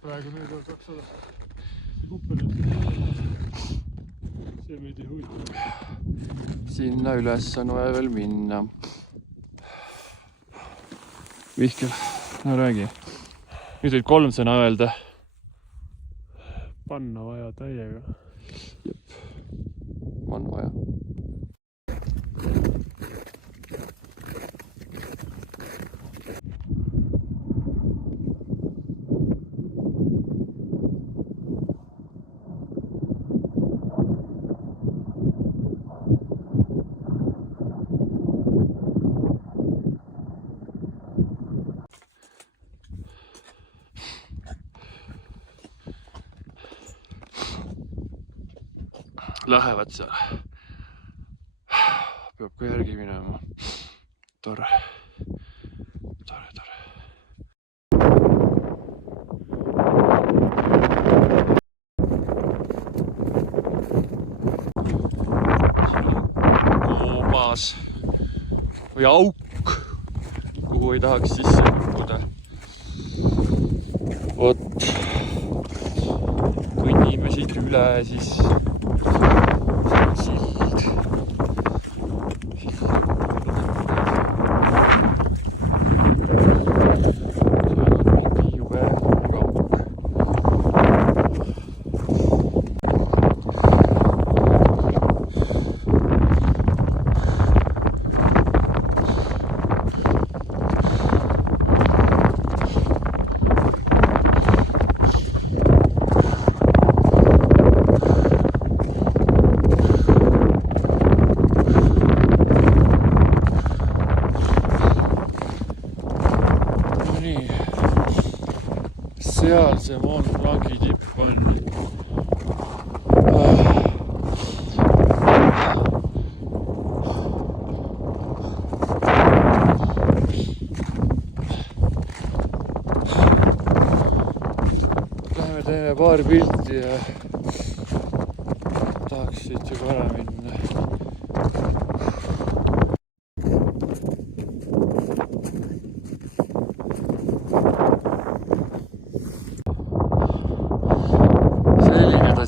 Praegu nüüd on 200. Kuppel on see meid ei huvita. Sinna üles on vaja veel minna. Mihkel, no räägi. Nüüd võid 3 sõna öelda. Panna vaja täiega. On vaja. Lähevad seal. Peab ka järgi minema. Tore. Tore. Koomas. Või auk, kuhu ei tahaks sisse kukkuda. Vot. Kõnnime siit üle, siis sild. Jube kauk. Seal see Mont Blanci tipp on. Läheme teeme paar pilti ja tahaks siit juba ära minna.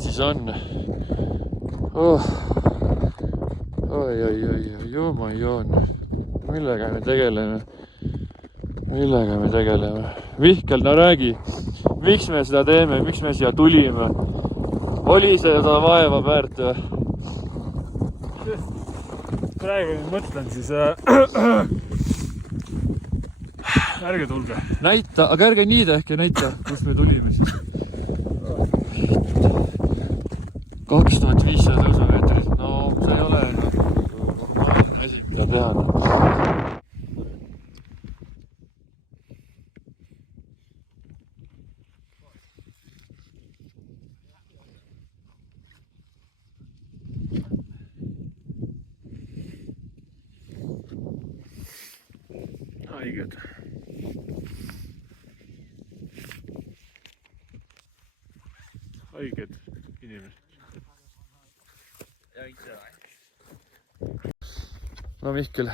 Siis on. Oh. Oi, jumajoon. Millega me tegeleme? Mihkel, no räägi. Miks me seda teeme? Miks me siia tulime? Oli seda vaeva väärt või? Praegu mõtlen siis ärge tulge. Näita, aga ärge nii tehke, näita, kus me tulime siis. 2500 tõusumeetrit, no see ei ole normaalne asi, mida teha. Haiged. Haiged inimesed. No Mihkel,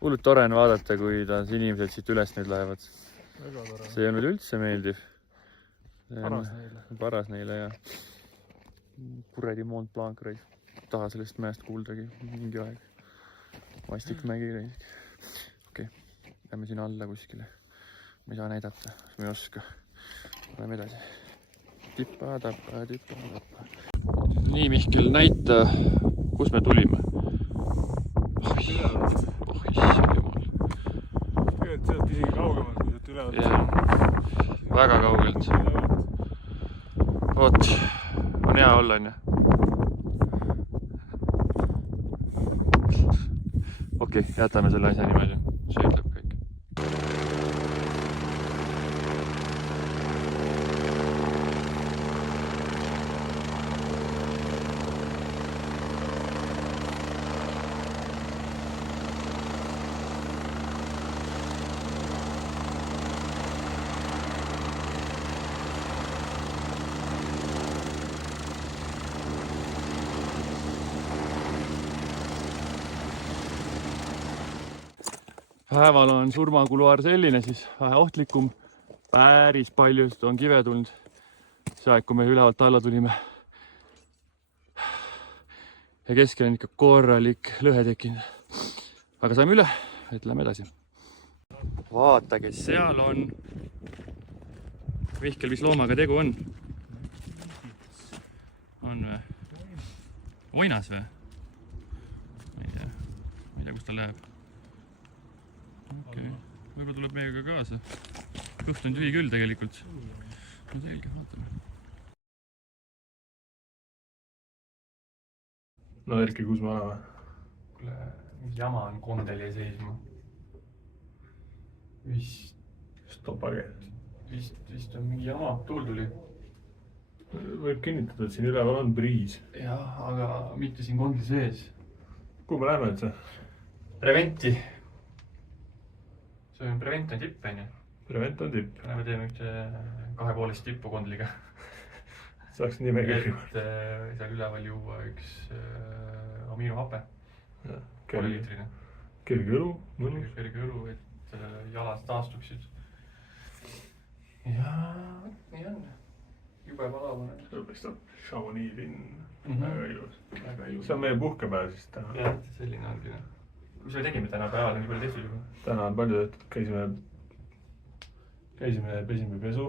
hullult tore on vaadata, kuidas inimesed siit üles nüüd lähevad. Väga tore. See ei olnud üldse meeldiv. Paras neile ja kuradi Mont Blanc taha sellest mäest kuuldagi mingi aeg. Vastikmägi raisk. Okei, lähme sinna alla kuskile. Ma ei saa näidata, sest ma ei oska. Läheme edasi. Tippa, tappa. Nii, Mihkel, näita, kus me tulime. Oh, jumal. Tegelikult sealt isegi kaugemalt, kui sealt üleval. Väga kaugelt. Oot, on hea olla, on ju? Okei, jätame selle asja niimoodi. See ütleb kõik. Päeval on surmakuluaar selline, siis vähe ohtlikum. Päris palju on kive tulnud. See aeg, kui me ülevalt alla tulime. Ja keskel on ikka korralik lõhe tekkinud. Aga saime üle, et lähme edasi. Vaata, kes seal on. Mihkel, mis loomaga tegu on? On või? Oinas või? Ma ei tea, kus ta läheb. Okay. Võib-olla tuleb meiega kaasa. Kõht on tühi küll tegelikult. No selge, vaatame. No Erki, kus me oleme? Kuule, mis jama on Kondeli seisma? Stopage. Vist on mingi jama, tuul tuli. Võib kinnitada, et siin üleval on briis. Jah, aga mitte siin Kondli sees. Kuhu me läheme üldse? Preventi. See on Prevent on tipp, on ju? Prevent on tipp. Me teeme ühte 2,5 tippu Kondliga. Saaks nime kirju. Et seal üleval juua üks amiinohape. 3 liitrine. Kerge õlu, mõnus. Kerge õlu, et jalad taastuksid. Ja nii on. Jube palav on. Lõpestab Chamonix linn. Väga ilus. See See on meie puhkepäev siis täna. jah, selline ongi. Mis me tegime täna päeval, nii palju tehtud juba? Täna on palju tehtud. Käisime pesime pesu.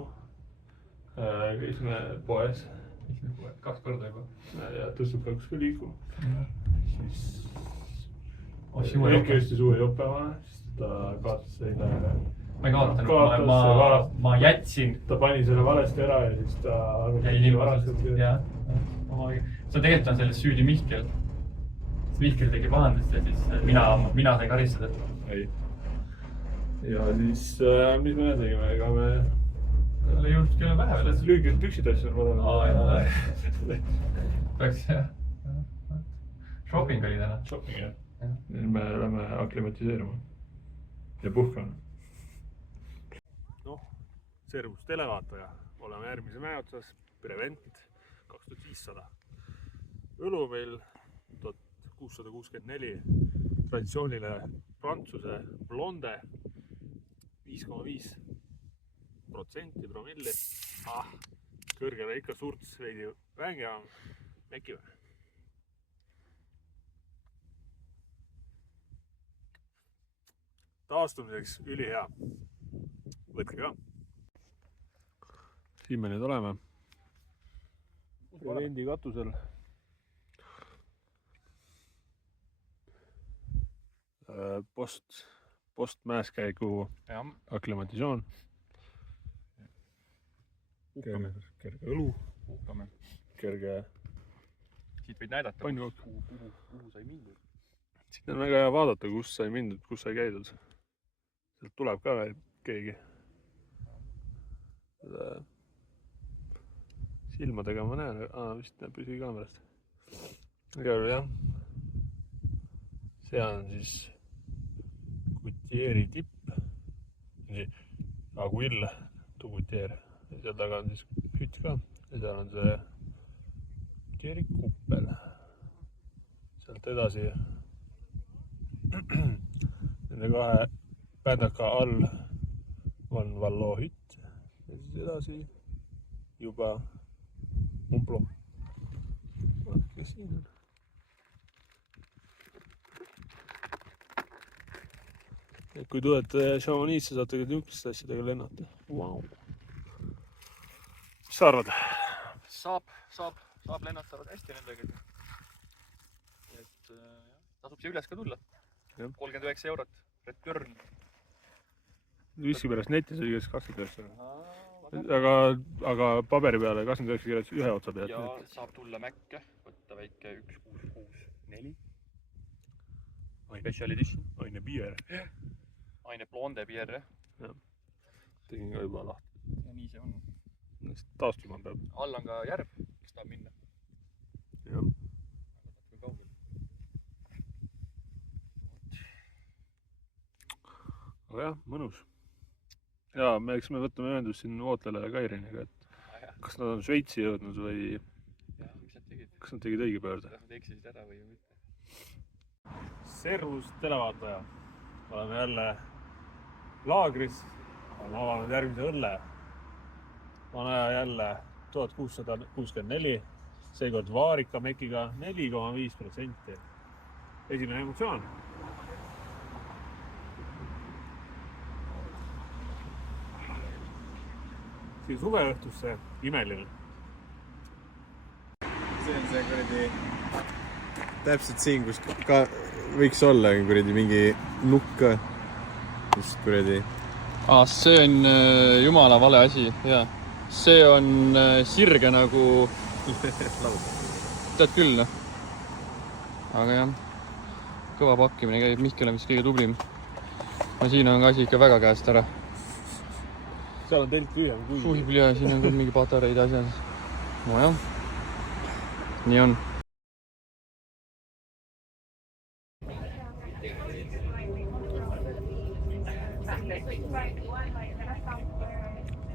Käisime poes. 2 korda juba. Ja tõstub lõpuks ka liikuma. Siis Erki õstis uue jopemana, siis ta kaotas eile. Ma ei kaotanud, ma jätsin. Ta pani selle valesti ära ja siis ta jäi nii varastati. See tegelikult on selles süüdi Mihkel. Mihkel tegi pahandust ja siis mina sain karistada. Ei. Ja siis, mis me tegime, ega me... Ei jõudnud küll vähe veel. Lühikesed püksid asjad ma Peaks jah. Shopping oli täna. Shopping jah. Me lähme aklimatiseeruma ja puhkama. Noh, servus televaataja. Oleme järgmise mäe otsas. Prevent 2500. Õlu meil 1664. Traditsioonile Prantsuse blonde 5,5% promilli. Kõrgele ikka surts veidi vänge on. Mekime. Taastumiseks ülihea. Võtke ka. Siin me nüüd oleme. Prevendi katusel. Postmäeskäigu aklimatsioon. Kerge õlu. Kerge... Siit võid näidata, kuhu sai mindud. Siit on väga hea vaadata, kus sai mindud, kus sai käidud. Sealt tuleb ka veel keegi. Silmadega ma näen, vist näeb isegi kaamerast. Aga jah. See on siis Gutieri tipp. Aguil du Gutier. Ja seal taga on siis hütt ka. Ja seal on see Gutieri kuppel. Sealt edasi nende 2 pädaka all on Valloo hütt. Ja siis edasi juba Umplom. Vaatke, kes siin on. et kui tulete Chamonix'e, saate ka niisuguste asjadega lennata. Wow. Mis sa arvad? Saab lennata väga hästi nendega. Et tasub siia üles ka tulla. 39 eurot. Return. Miskipärast netis oli kes 29. Aga paberi peale 29 kirjas ühe otsa pealt. Ja saab tulla Mäkke, võtta väike 1664. Special edition. Aine bier. Aine blonde bier. Tegin ka juba lahti. Ja nii see on. Taastuma peab. All on ka järv, kes tahab minna. Jah. Aga jah, mõnus. Ja eks me võtame ühendust siin Vootele ja Kairiniga, et kas nad on Šveitsi jõudnud või kas nad tegid õige pöörde. Kas nad eksisid ära või mitte? Servus, televaataja. Oleme jälle laagris. Oleme avanud järgmise õlle. On aja jälle 1664. Seekord vaarika mekiga 4,5%. Esimene emotsioon. Siia suveõhtusse imeline. See on see kuradi täpselt siin, kus ka võiks olla kuradi mingi nukk. Just kuradi. See on jumala vale asi, jaa. See on sirge nagu... Tead küll, noh. Aga jah, kõva pakkimine käib, Mihkel on vist kõige tublim. No siin on ka asi ikka väga käest ära. Seal on telk tühjem kui... Ja siin on küll mingi patareid asjad. No jah, nii on.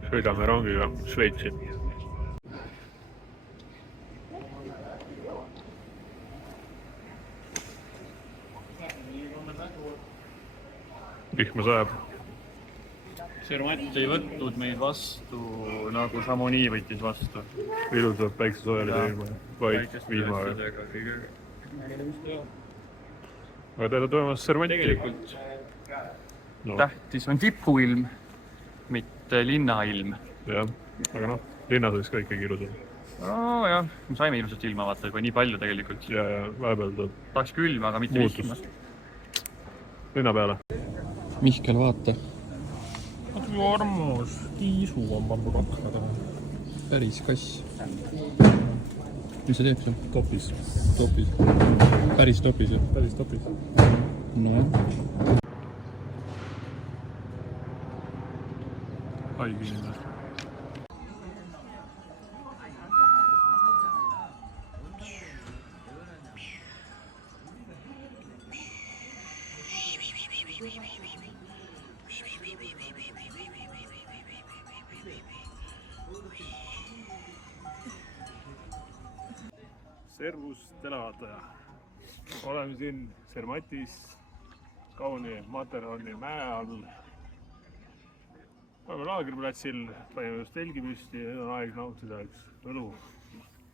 Sõidame rongiga Šveitsi. Vihma sajab. Sermat ei võtnud meid vastu, nagu Chamonix võttis vastu. Ilusad päiksesoojalised vaid vihmaga. Aga teil on tulemas Sermati. Tegelikult tähtis on tipuilm, mitte linnailm. Jah, aga noh, linnas võiks ka ikkagi ilusad. No jah, me saime ilusat ilma vaata juba nii palju tegelikult. Ja vahepeal tuleb Tahaks külma, aga mitte vihma. linna peale. Mihkel, vaata. Armas, Tiisu on pannud rakna taha. Päris kass. Mis see teeb seal? Topis. Topis. Päris topis, jah? Päris topis. No jah. Haigi inimene. Servus, televaataja. Oleme siin Sermatis, kauni Materhorni mäe all. Oleme laagriplatsil, panime just telgi püsti ja nüüd on aeg nautida üks õlu.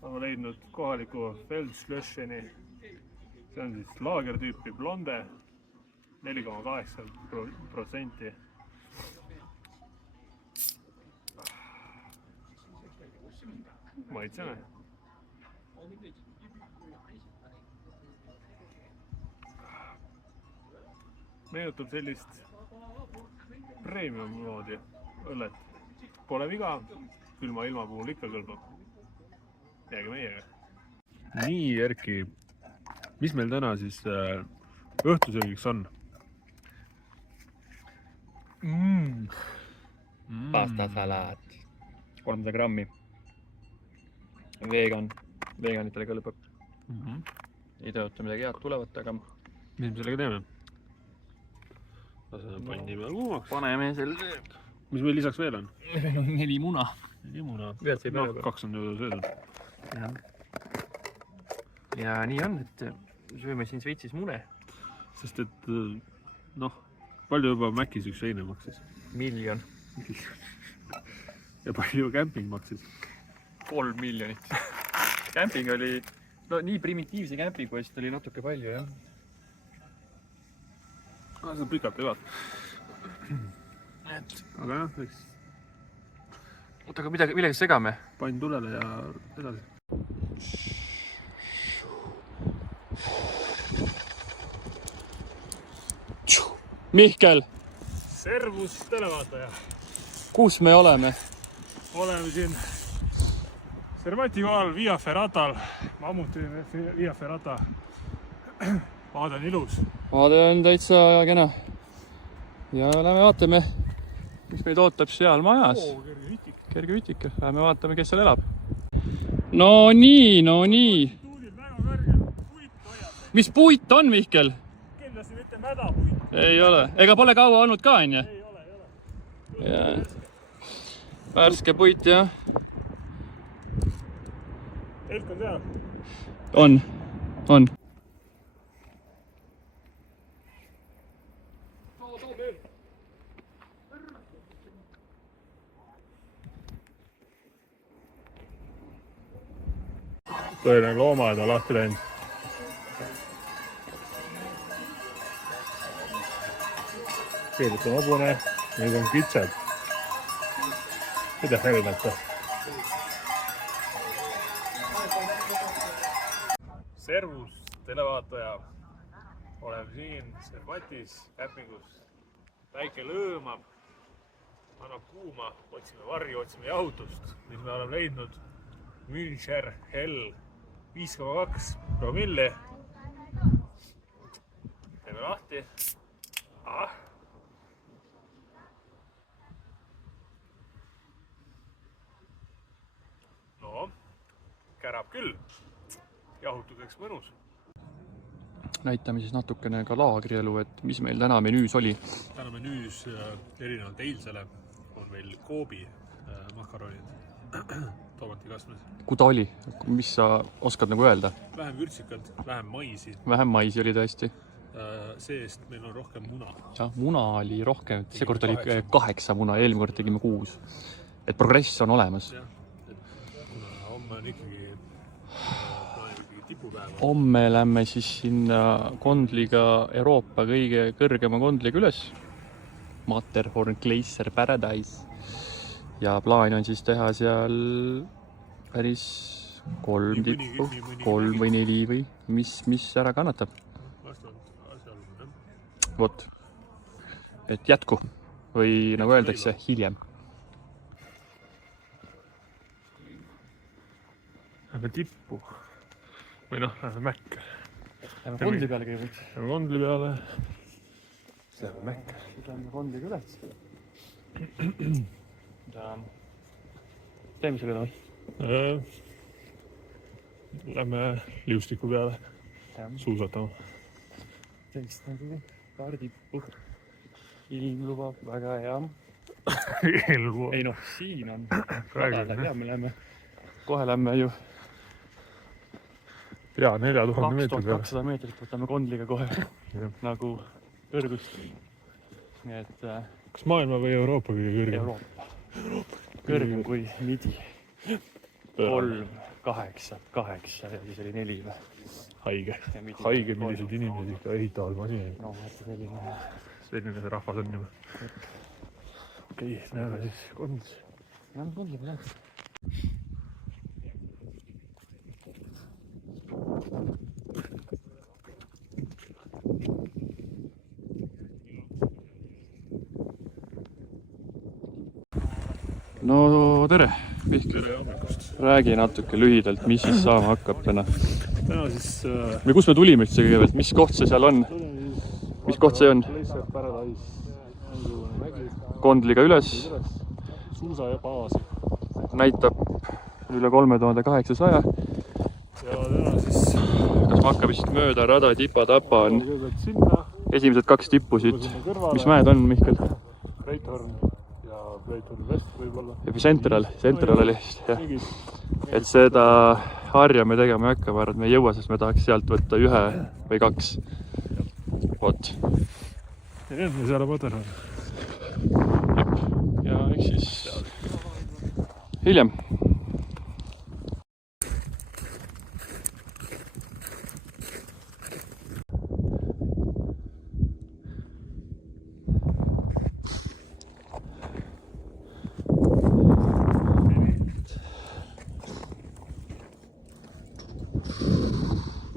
Oleme leidnud kohaliku Feldschlöscheni. See on siis laagertüüpi blonde, 4,8%. Maitseme. Meenutab sellist premium moodi õllet. Pole viga, külma ilma puhul ikka kõlbab. Jääge meiega. Nii, Erki, mis meil täna siis õhtusöögiks on? Pastasalaat. 300 grammi. Vegan. Veganitele kõlbab. Ei tõota midagi head tulevat, aga... Mis me sellega teeme? Laseme panni peal kuumaks. Paneme selle... Mis meil lisaks veel on? Meil on 4 muna. 4 muna. Vead sai päeva. 2 on ju söödud. Ja nii on, et sööme siin Šveitsis mune. Sest et, noh, palju juba Mäkis üks veine maksis? 1 miljon. Ja palju kämping maksis? 3 miljonit. Kämping oli... No nii primitiivse kämpingu eest oli natuke palju, jah. seda pikalt ei vaata. Aga jah, eks oota, aga millega segame? pann tulele ja edasi. Mihkel, Servus, televaataja! kus me oleme? Oleme siin Servati kohal Via Ferratal. Mammuti Via Ferrata. Vaade on ilus. Vaade on täitsa kena. Ja lähme vaatame, mis meid ootab seal majas. Kerge Hütik. Lähme vaatame, kes seal elab. No nii. Mis puit on, Mihkel? Kindlasti mitte mädapuit. Ei ole. Ega pole kaua olnud ka, on ju? Ei ole. Värske puit, jah. Elk on seal. On. Tõeline loomaaed on lahti läinud. Kõigepealt on hobune, nüüd on kitsed. Mida helmete? Servus, televaataja. Oleme siin Servatis, käpingus. Päike lõõmab, annab kuuma, otsime varju, otsime jahutust, mis me oleme leidnud. Müncher Hell 5,2 promilli. Teeme lahti. No, kärab küll. Jahutuseks mõnus. Näitame siis natukene ka laagrielu, et mis meil täna menüüs oli. Täna menüüs erinevalt eilsele on meil koobi makaronid tomatikasmes. Kui ta oli? Mis sa oskad nagu öelda? Vähem vürtsikad, vähem maisi. Vähem maisi oli tõesti. Seest meil on rohkem muna. Ja, muna oli rohkem. See kord oli 8 muna, eelmine kord tegime 6. Et progress on olemas. Jah, et kuna homme on ikkagi tipupäeva. Homme lähme siis sinna Kondliga, Euroopa kõige kõrgema Kondliga üles. Matterhorn Glacier Paradise. Ja plaan on siis teha seal päris 3 tippu, 3 või 4 või mis ära kannatab. Vot, et jätku või nagu öeldakse, hiljem. Lähme tippu või noh, lähme mäkke. Lähme Kondli peale kõigepealt. Lähme Kondli peale. Lähme mäkke. Lähme Kondliga üles. Teeme selle või? Lähme liustiku peale. Suusatama. Teist nagu kaardippu. Ilm lubab väga hea. Ei noh, siin on. Me lähme. Kohe lähme ju. Jaa, 4000 meetri peale. 2200 meetrit võtame Kondliga kohe. Nagu kõrgust. Nii et... Kas maailma või Euroopa kõige kõrgem? Euroopa. Kõrgem kui midi. 3, 8, 8 ja siis oli 4 või? Haige. Haige, millised inimesed ikka ehitavad masinaid. No, selline. Selline see rahvas on juba. Okei, näeme siis Kondlis. Näeme Kondliga, jah. No tere, Mihkel. Räägi natuke lühidalt, mis siis saama hakkab täna. Täna siis... Või kus me tulime üldse kõigepealt, mis koht see seal on? Mis koht see on? Kondliga üles. Suusa ja baasi. Näitab üle 3800. Ja täna siis... Kas me hakkame siit mööda rada tipa-tapa on? Esimesed 2 tippu siit. Mis mäed on, Mihkel? Breithorn ja Breithorn West võib-olla. Ja Central oli vist, jah. Et seda harja me tegema ei hakka, ma arvan, et me ei jõua, sest me tahaks sealt võtta 1 või 2. Vot. Ja seal on Matterhorn. Ja eks siis hiljem.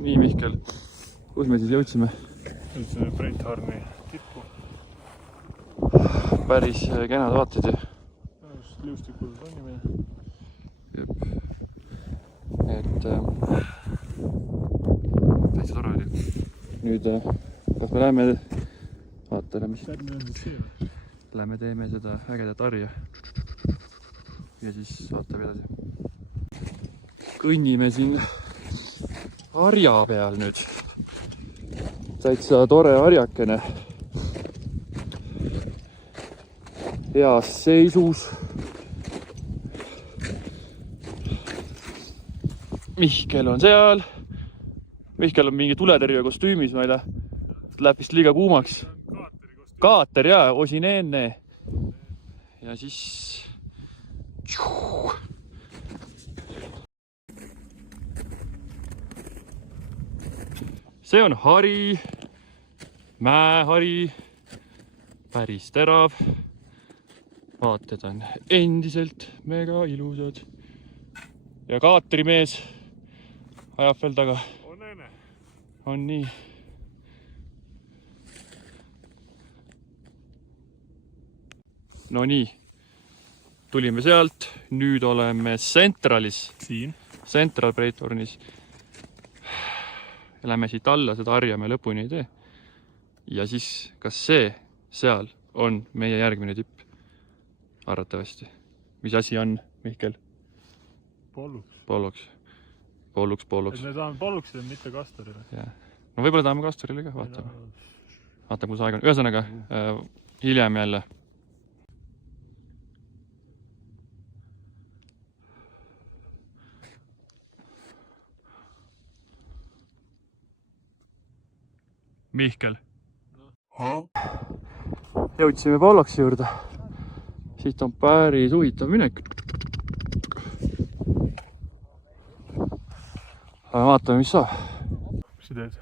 nii, Mihkel, kus me siis jõudsime? Jõudsime Breithorni tippu. Päris kenad vaated ju. Liustikul ronimine. Jep. Et täitsa tore oli. Nüüd, kas me läheme, vaata, lähme teeme seda ägedat harja. Ja siis vaatab edasi. Kõnnime siin harja peal nüüd. Täitsa tore harjakene. Heas seisus. Mihkel on seal. Mihkel on mingi tuletõrje kostüümis, ma ei tea. Läheb vist liiga kuumaks. Kaater jaa, Osineenne. Ja siis... See on hari, mäehari, päris terav. Vaated on endiselt mega ilusad. Ja kaatrimees ajab veel taga. On nii. No nii, tulime sealt, nüüd oleme Centralis. Siin. Central Breithornis. Lähme siit alla, seda harja me lõpuni ei tee. Ja siis, kas see seal on meie järgmine tipp? Arvatavasti. Mis asi on, Mihkel? Polluks. Polluks. Me tahame polluksile, mitte kastorile. No võib-olla tahame kastorile ka, vaatame. Vaatame, kus aeg on. Ühesõnaga, hiljem jälle. Mihkel. Jõudsime Polloksi juurde. Siit on päris huvitav minek. Aga vaatame, mis saab. Mis sa teed?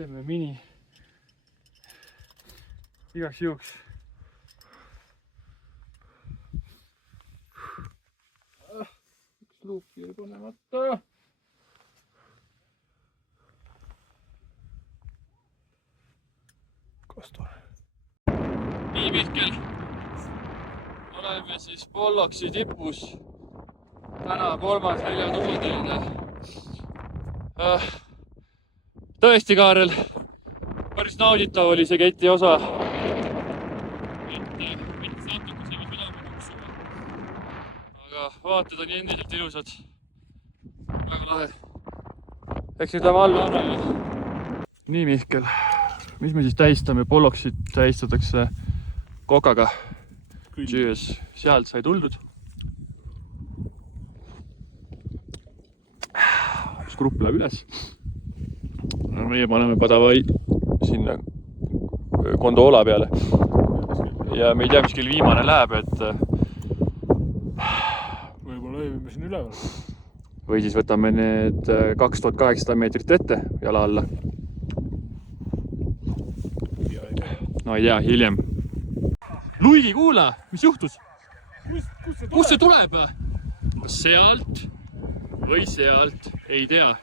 Teeme mini. Igaks juhuks. Üks luupi oli panemata. Nii, Mihkel, oleme siis Polloksi tipus. Täna 3.4 Tõesti, Kaarel, päris nauditav oli see keti osa. Mitte natuke see südame kuksuma. Aga vaated on endiselt ilusad. Väga lahe. Eks nüüd lähme alla anname. Nii, Mihkel. Mis me siis tähistame? Polloksit tähistatakse kokaga. Cheers. Sealt sai tuldud. Skrupp läheb üles. Meie paneme Padavai sinna Gondola peale. Ja me ei tea, mis kell viimane läheb, et... Võib-olla ööbime siin üleval. Või siis võtame need 2800 meetrit ette jala alla. No ei tea, hiljem. Luigi, kuula, mis juhtus? Kus see tuleb? Kas sealt või sealt? Ei tea.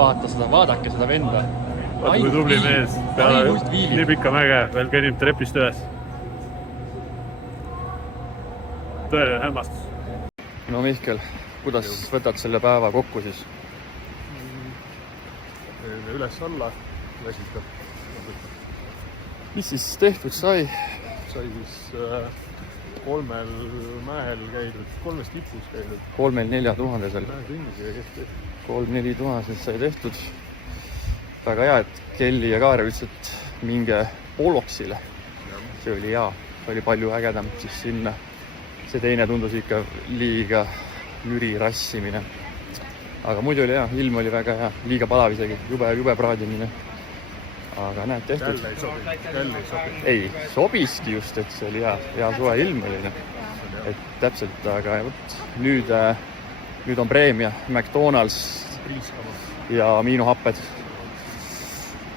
Vaata seda, vaadake seda venda. Vaata kui tubli mees. Peale nii pikka mäge veel kõnnib trepist üles. Tõeline hämmastus. No Mihkel, kuidas võtad selle päeva kokku siis? Üles-alla väsitab. Mis siis tehtud sai? Sai siis 3 mäel käidud, 3 tipus käidud. 3-4 3-4 tuhandesed sai tehtud. Väga hea, et Kelly ja Kaarel ütles, et minge Polloksile. See oli hea, see oli palju ägedam siis sinna. See teine tundus ikka liiga müri rassimine. Aga muidu oli hea, ilm oli väga hea, liiga palav isegi, jube praadimine. aga näed, tehtud. jälle ei sobi, jälle ei sobi. ei, sobiski just, et see oli hea suve ilm oli, noh. Et täpselt, aga vot nüüd on preemia McDonald's ja aminohapped.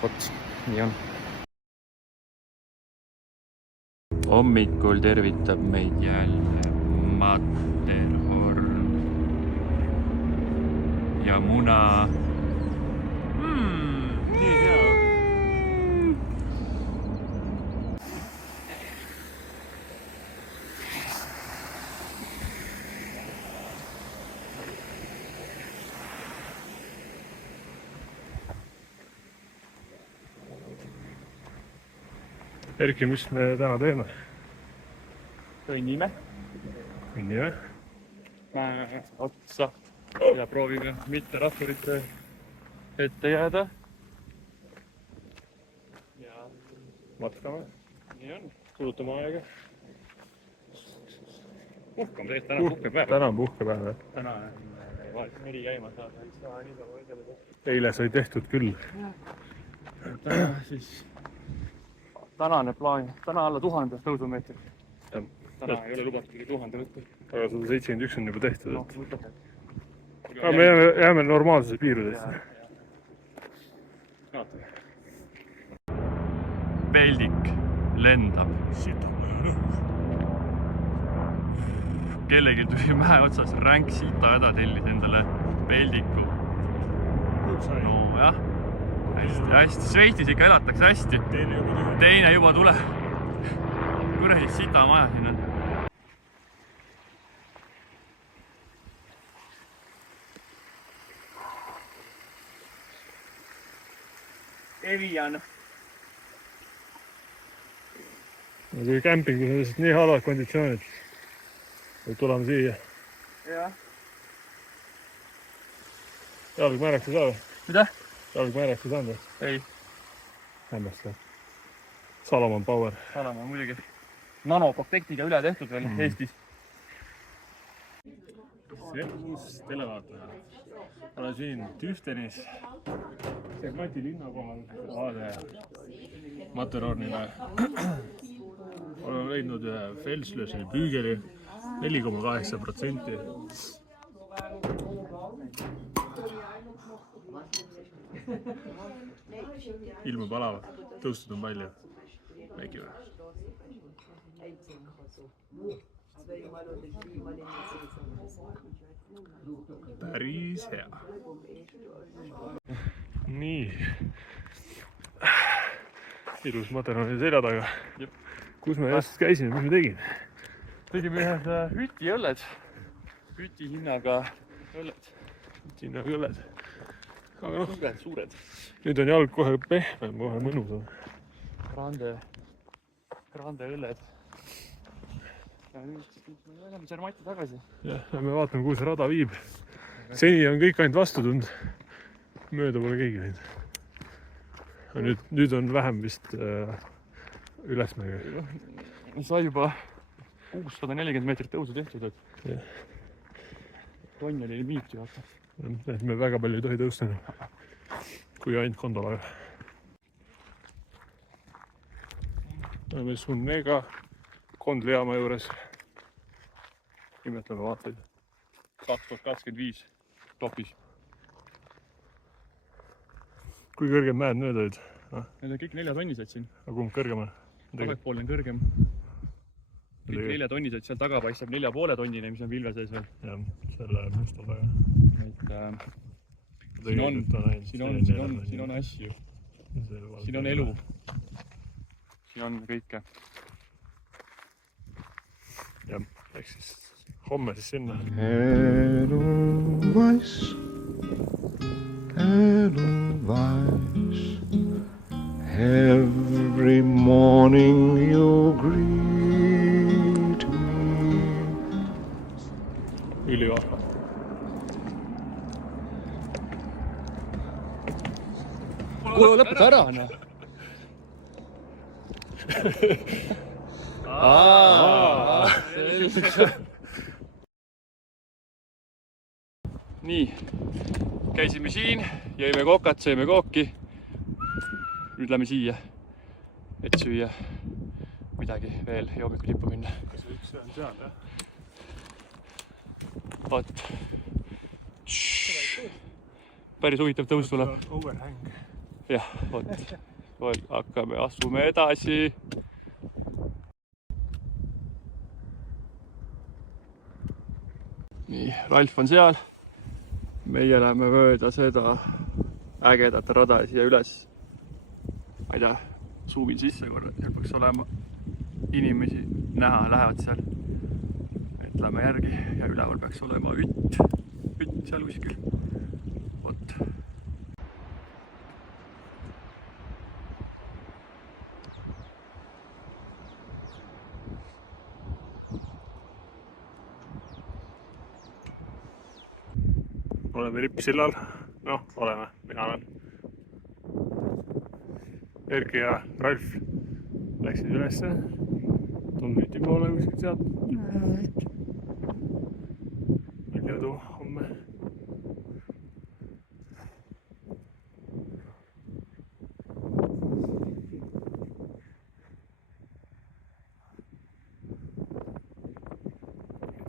Vot, nii on. Hommikul tervitab meid jälle Matterhorn ja muna. Nii hea. Erki, mis me täna teeme? Kõnnime. Kõnnime. Mäe otsa ja proovime mitte ratturite ette jääda. Ja Matkame. nii on. Kulutame aega. Puhkame tegelikult, täna puhkepäev. Täna on puhkepäev. Täna on vahelt meri käima saada, ei saa nii palju võidelda. Eile sai tehtud küll. Täna siis tänane plaan, täna alla 1000 tõusumeetrit. Täna ei ole lubatud 1000 võtta. Aga 171 on juba tehtud. No, võtab. Aga me jääme normaalsuse piiridesse. Peldik lendab. Kellelgi tuli mäe otsas ränk sita häda tellis endale peldiku. No jah, hästi, Šveitsis ikka elatakse hästi. Teine juba tuleb. Kuradi sita maja siin on. Evian. Kui kämpingus on lihtsalt nii halvad konditsioonid, et tuleme siia. Jah. Jalg määraks ei saa või? Mida? Jalg määraks ei saanud või? Ei. Hämmast. Salomon Power. Salomon muidugi. Nanoprotectiga üle tehtud veel Eestis. Servus televaataja. Olen siin Tüftenis. Segmati linna kohal. Vaade Matterhornile. Olen leidnud ühe Felslöseni püügeli. 4,8%. Ilma palavad. Tõustud on palju. Mägi või? Päris hea. Nii. Ilus Matterhorni selja taga. Kus me just käisime, mis me tegime? Tegime ühed hütiõlled. Hüti hinnaga õlled. Siin on õlled. Aga noh, Suured. nüüd on jalg kohe pehmem, kohe mõnusam. Grande õlled. Ja nüüd me oleme Zermati tagasi. Jah, me vaatame, kuhu see rada viib. Seni on kõik ainult vastu tulnud. Mööda pole keegi läinud. Nüüd on vähem vist ülesmäge. Sai juba 640 meetrit tõusu tehtud, et tonn oli limiit ju hakka. Et me väga palju ei tohi tõusta, kui ainult kondolaga. Oleme Sunnega Kondlijaama juures. Imetleme vaatajaid. 2025 topis. Kui kõrgem mäed mööda olid? Need on kõik 4-tonnised siin. Aga kumb kõrgema? Tagapool on kõrgem. Kõik 4-tonnised, seal taga paistab 4,5-tonnine, mis on pilve sees veel. Jah, selle mustal taga. Et siin on asju. Siin on elu. Siin on kõike. Jah, ehk siis homme siis sinna. Edelweiss, Edelweiss, every morning you greet me. Ülivahva. Kuule, lõpeta ära, noh. Nii, käisime siin, jõime kokat, sõime kooki. nüüd lähme siia, et süüa midagi veel ja hommikul tippu minna. kas üks on seal, jah? Vot. Päris huvitav tõus tuleb. Overhang. Jah, vot. Hakkame, asume edasi. Nii, Ralf on seal. Meie läheme mööda seda ägedat rada siia üles. Ma ei tea, suumin sisse korra, seal peaks olema inimesi näha, lähevad seal. Et lähme järgi ja üleval peaks olema ütt seal kuskil. Vot. Oleme Rippsillal. Noh, oleme. Mina olen. Erki ja Ralf läksid ülesse. Tunniti poole kuskilt sealt. Palju edu homme.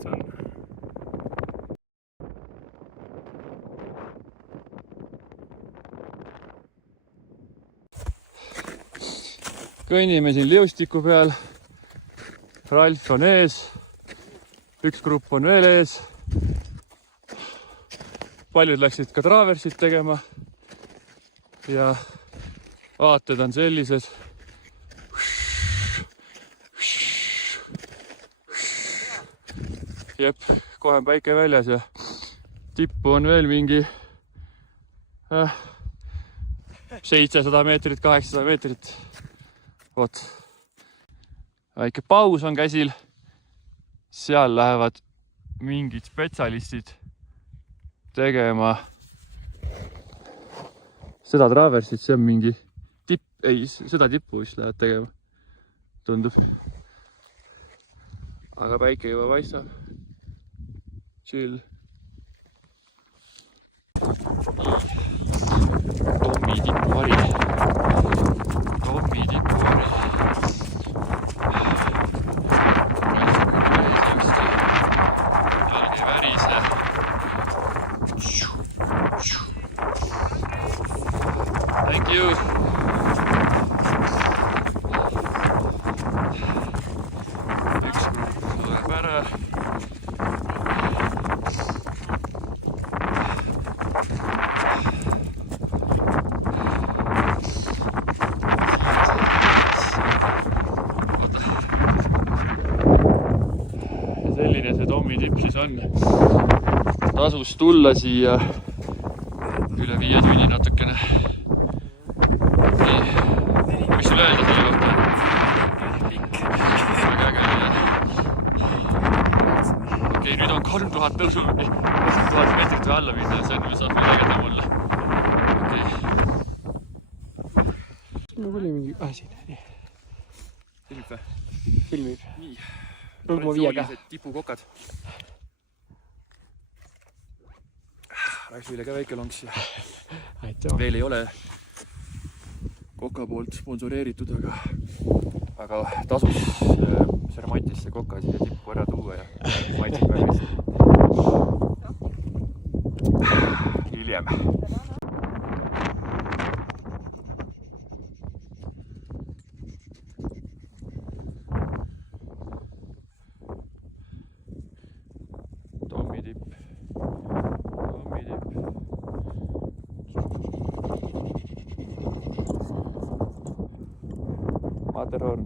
See on. Kõnnime siin liustiku peal. Ralf on ees. Üks grupp on veel ees. Paljud läksid ka traversit tegema. Ja vaated on sellised. Jep, kohe on päike väljas ja tippu on veel mingi 700 meetrit, 800 meetrit. Vot. Väike paus on käsil. Seal lähevad mingid spetsialistid tegema seda traversit, see on mingi tipp, ei, seda tippu vist lähevad tegema. Tundub. Aga päike juba paistab. Chill. Tommi tipuvari. Tommi tipuvari. Jalg ei värise. Thank you. Üks grupp tuleb ära. Selline see Tommi tipp siis on. Tasus tulla siia üle 5 tunni natukene. Nii, võiks sul öelda selle kohta? Väga äge oli. Okei, nüüd on 3000 tõusul 3000 meetrit või alla minna, see on saab veel ägedam olla. Okei. Mul oli mingi siin, nii. Filmib või? Filmib. Nii. 0,5-ga. Tipukokad. Raifile ka väike lonks ja veel ei ole Koka poolt sponsoreeritud, aga tasus Sermatisse Koka siia tippu ära tuua ja maitseb väga hästi. Hiljem. Tommi tipp. Matterhorn.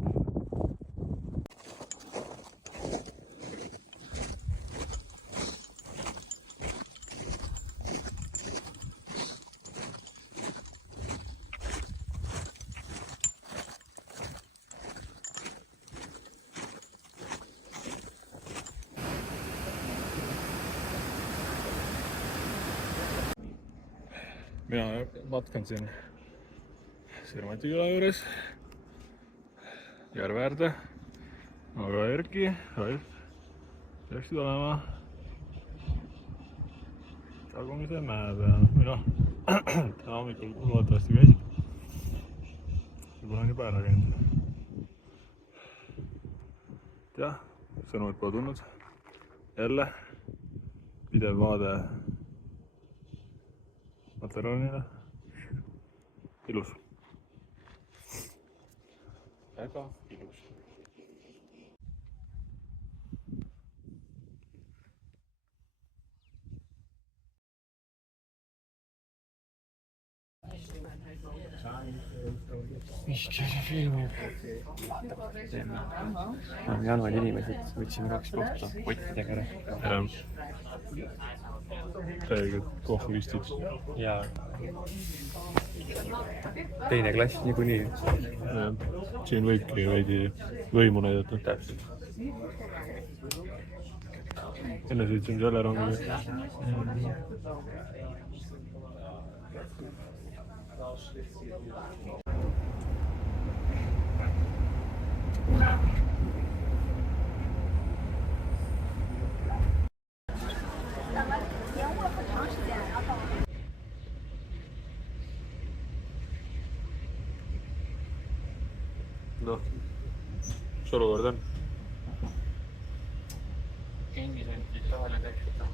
Mina matkan siin Sirmati küla juures järve äärde, aga Erki, Ralf peaksid olema tagumise mäe peal või noh, täna hommikul loodetavasti käisid. pole juba ära käinud. jah, sõnumid pole tulnud. jälle pidev vaade materjalile. ilus. väga ilus. miski see filmib. januari inimesed, võtsime 2 kohta pottidega ära. täielikult kohvistid. ja teine klass niikuinii. siin võibki veidi võimu näidata. täpselt. enne sõitsime selle rongiga. noh, mis olukord on? endiselt Itaalia tekitab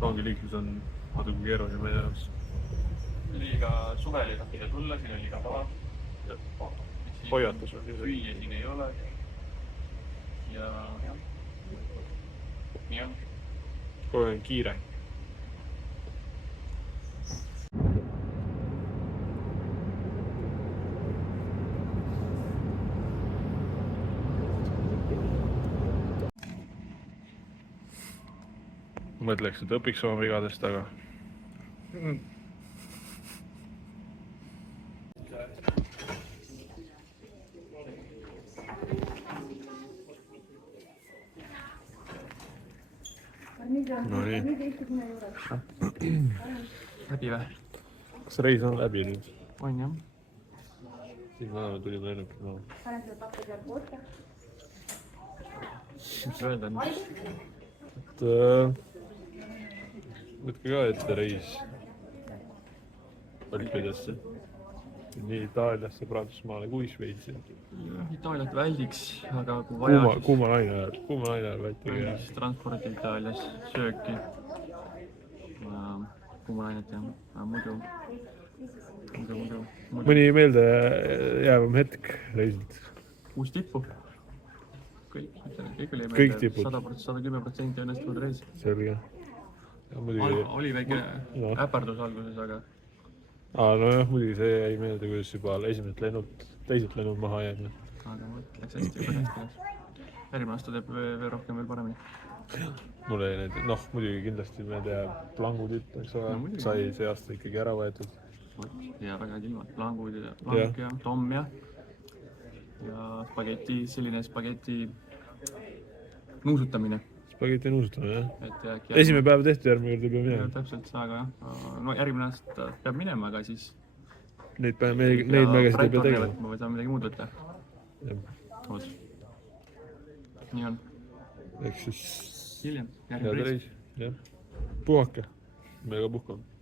rongiliiklus on natuke keeruline meie jaoks. liiga suvel ei tahtnud tulla, siin on liiga pala. hoiatus on süüa siin ei ole. ja nii on. kogu aeg on kiire. mõtleks, et õpiks oma vigadest, aga no nii. läbi või? kas reis on läbi nüüd? on jah. siis me tulime lennuki maha. mis öelda on? et võtke ka ette reis Alpidesse. nii Itaaliasse, Prantsusmaale kui Šveitsi. Itaaliat väldiks, aga kui vaja, kuuma laine ajal vältige. siis transpordi Itaalias, sööki. kuuma lainet jah, muidu. mõni meeldejäävam hetk reisilt? uus tippu. kõik oli kõik tipud? 110% õnnestunud reis. selge. oli väike äpardus alguses, aga nojah, muidugi see jäi meelde, kuidas juba teiselt lennud maha jäid. aga läks hästi, juba hästi läks. järgmine aasta teeb veel rohkem, veel paremini. mulle jäi need, muidugi kindlasti meelde jääb Plangu tipp, eks ole, sai see aasta ikkagi ära võetud. ja väga kilmad, Lang ja Tom ja selline spageti nuusutamine. Spageti nuusutamine, jah? et esimene päev tehti, järgmine kord ei pea minema. täpselt, aga jah. no järgmine aasta peab minema, aga siis neid mägesid ei pea tegema. või saame midagi muud võtta. nii on. eks siis hiljem, head reis, jah. puhake, me ka puhkame.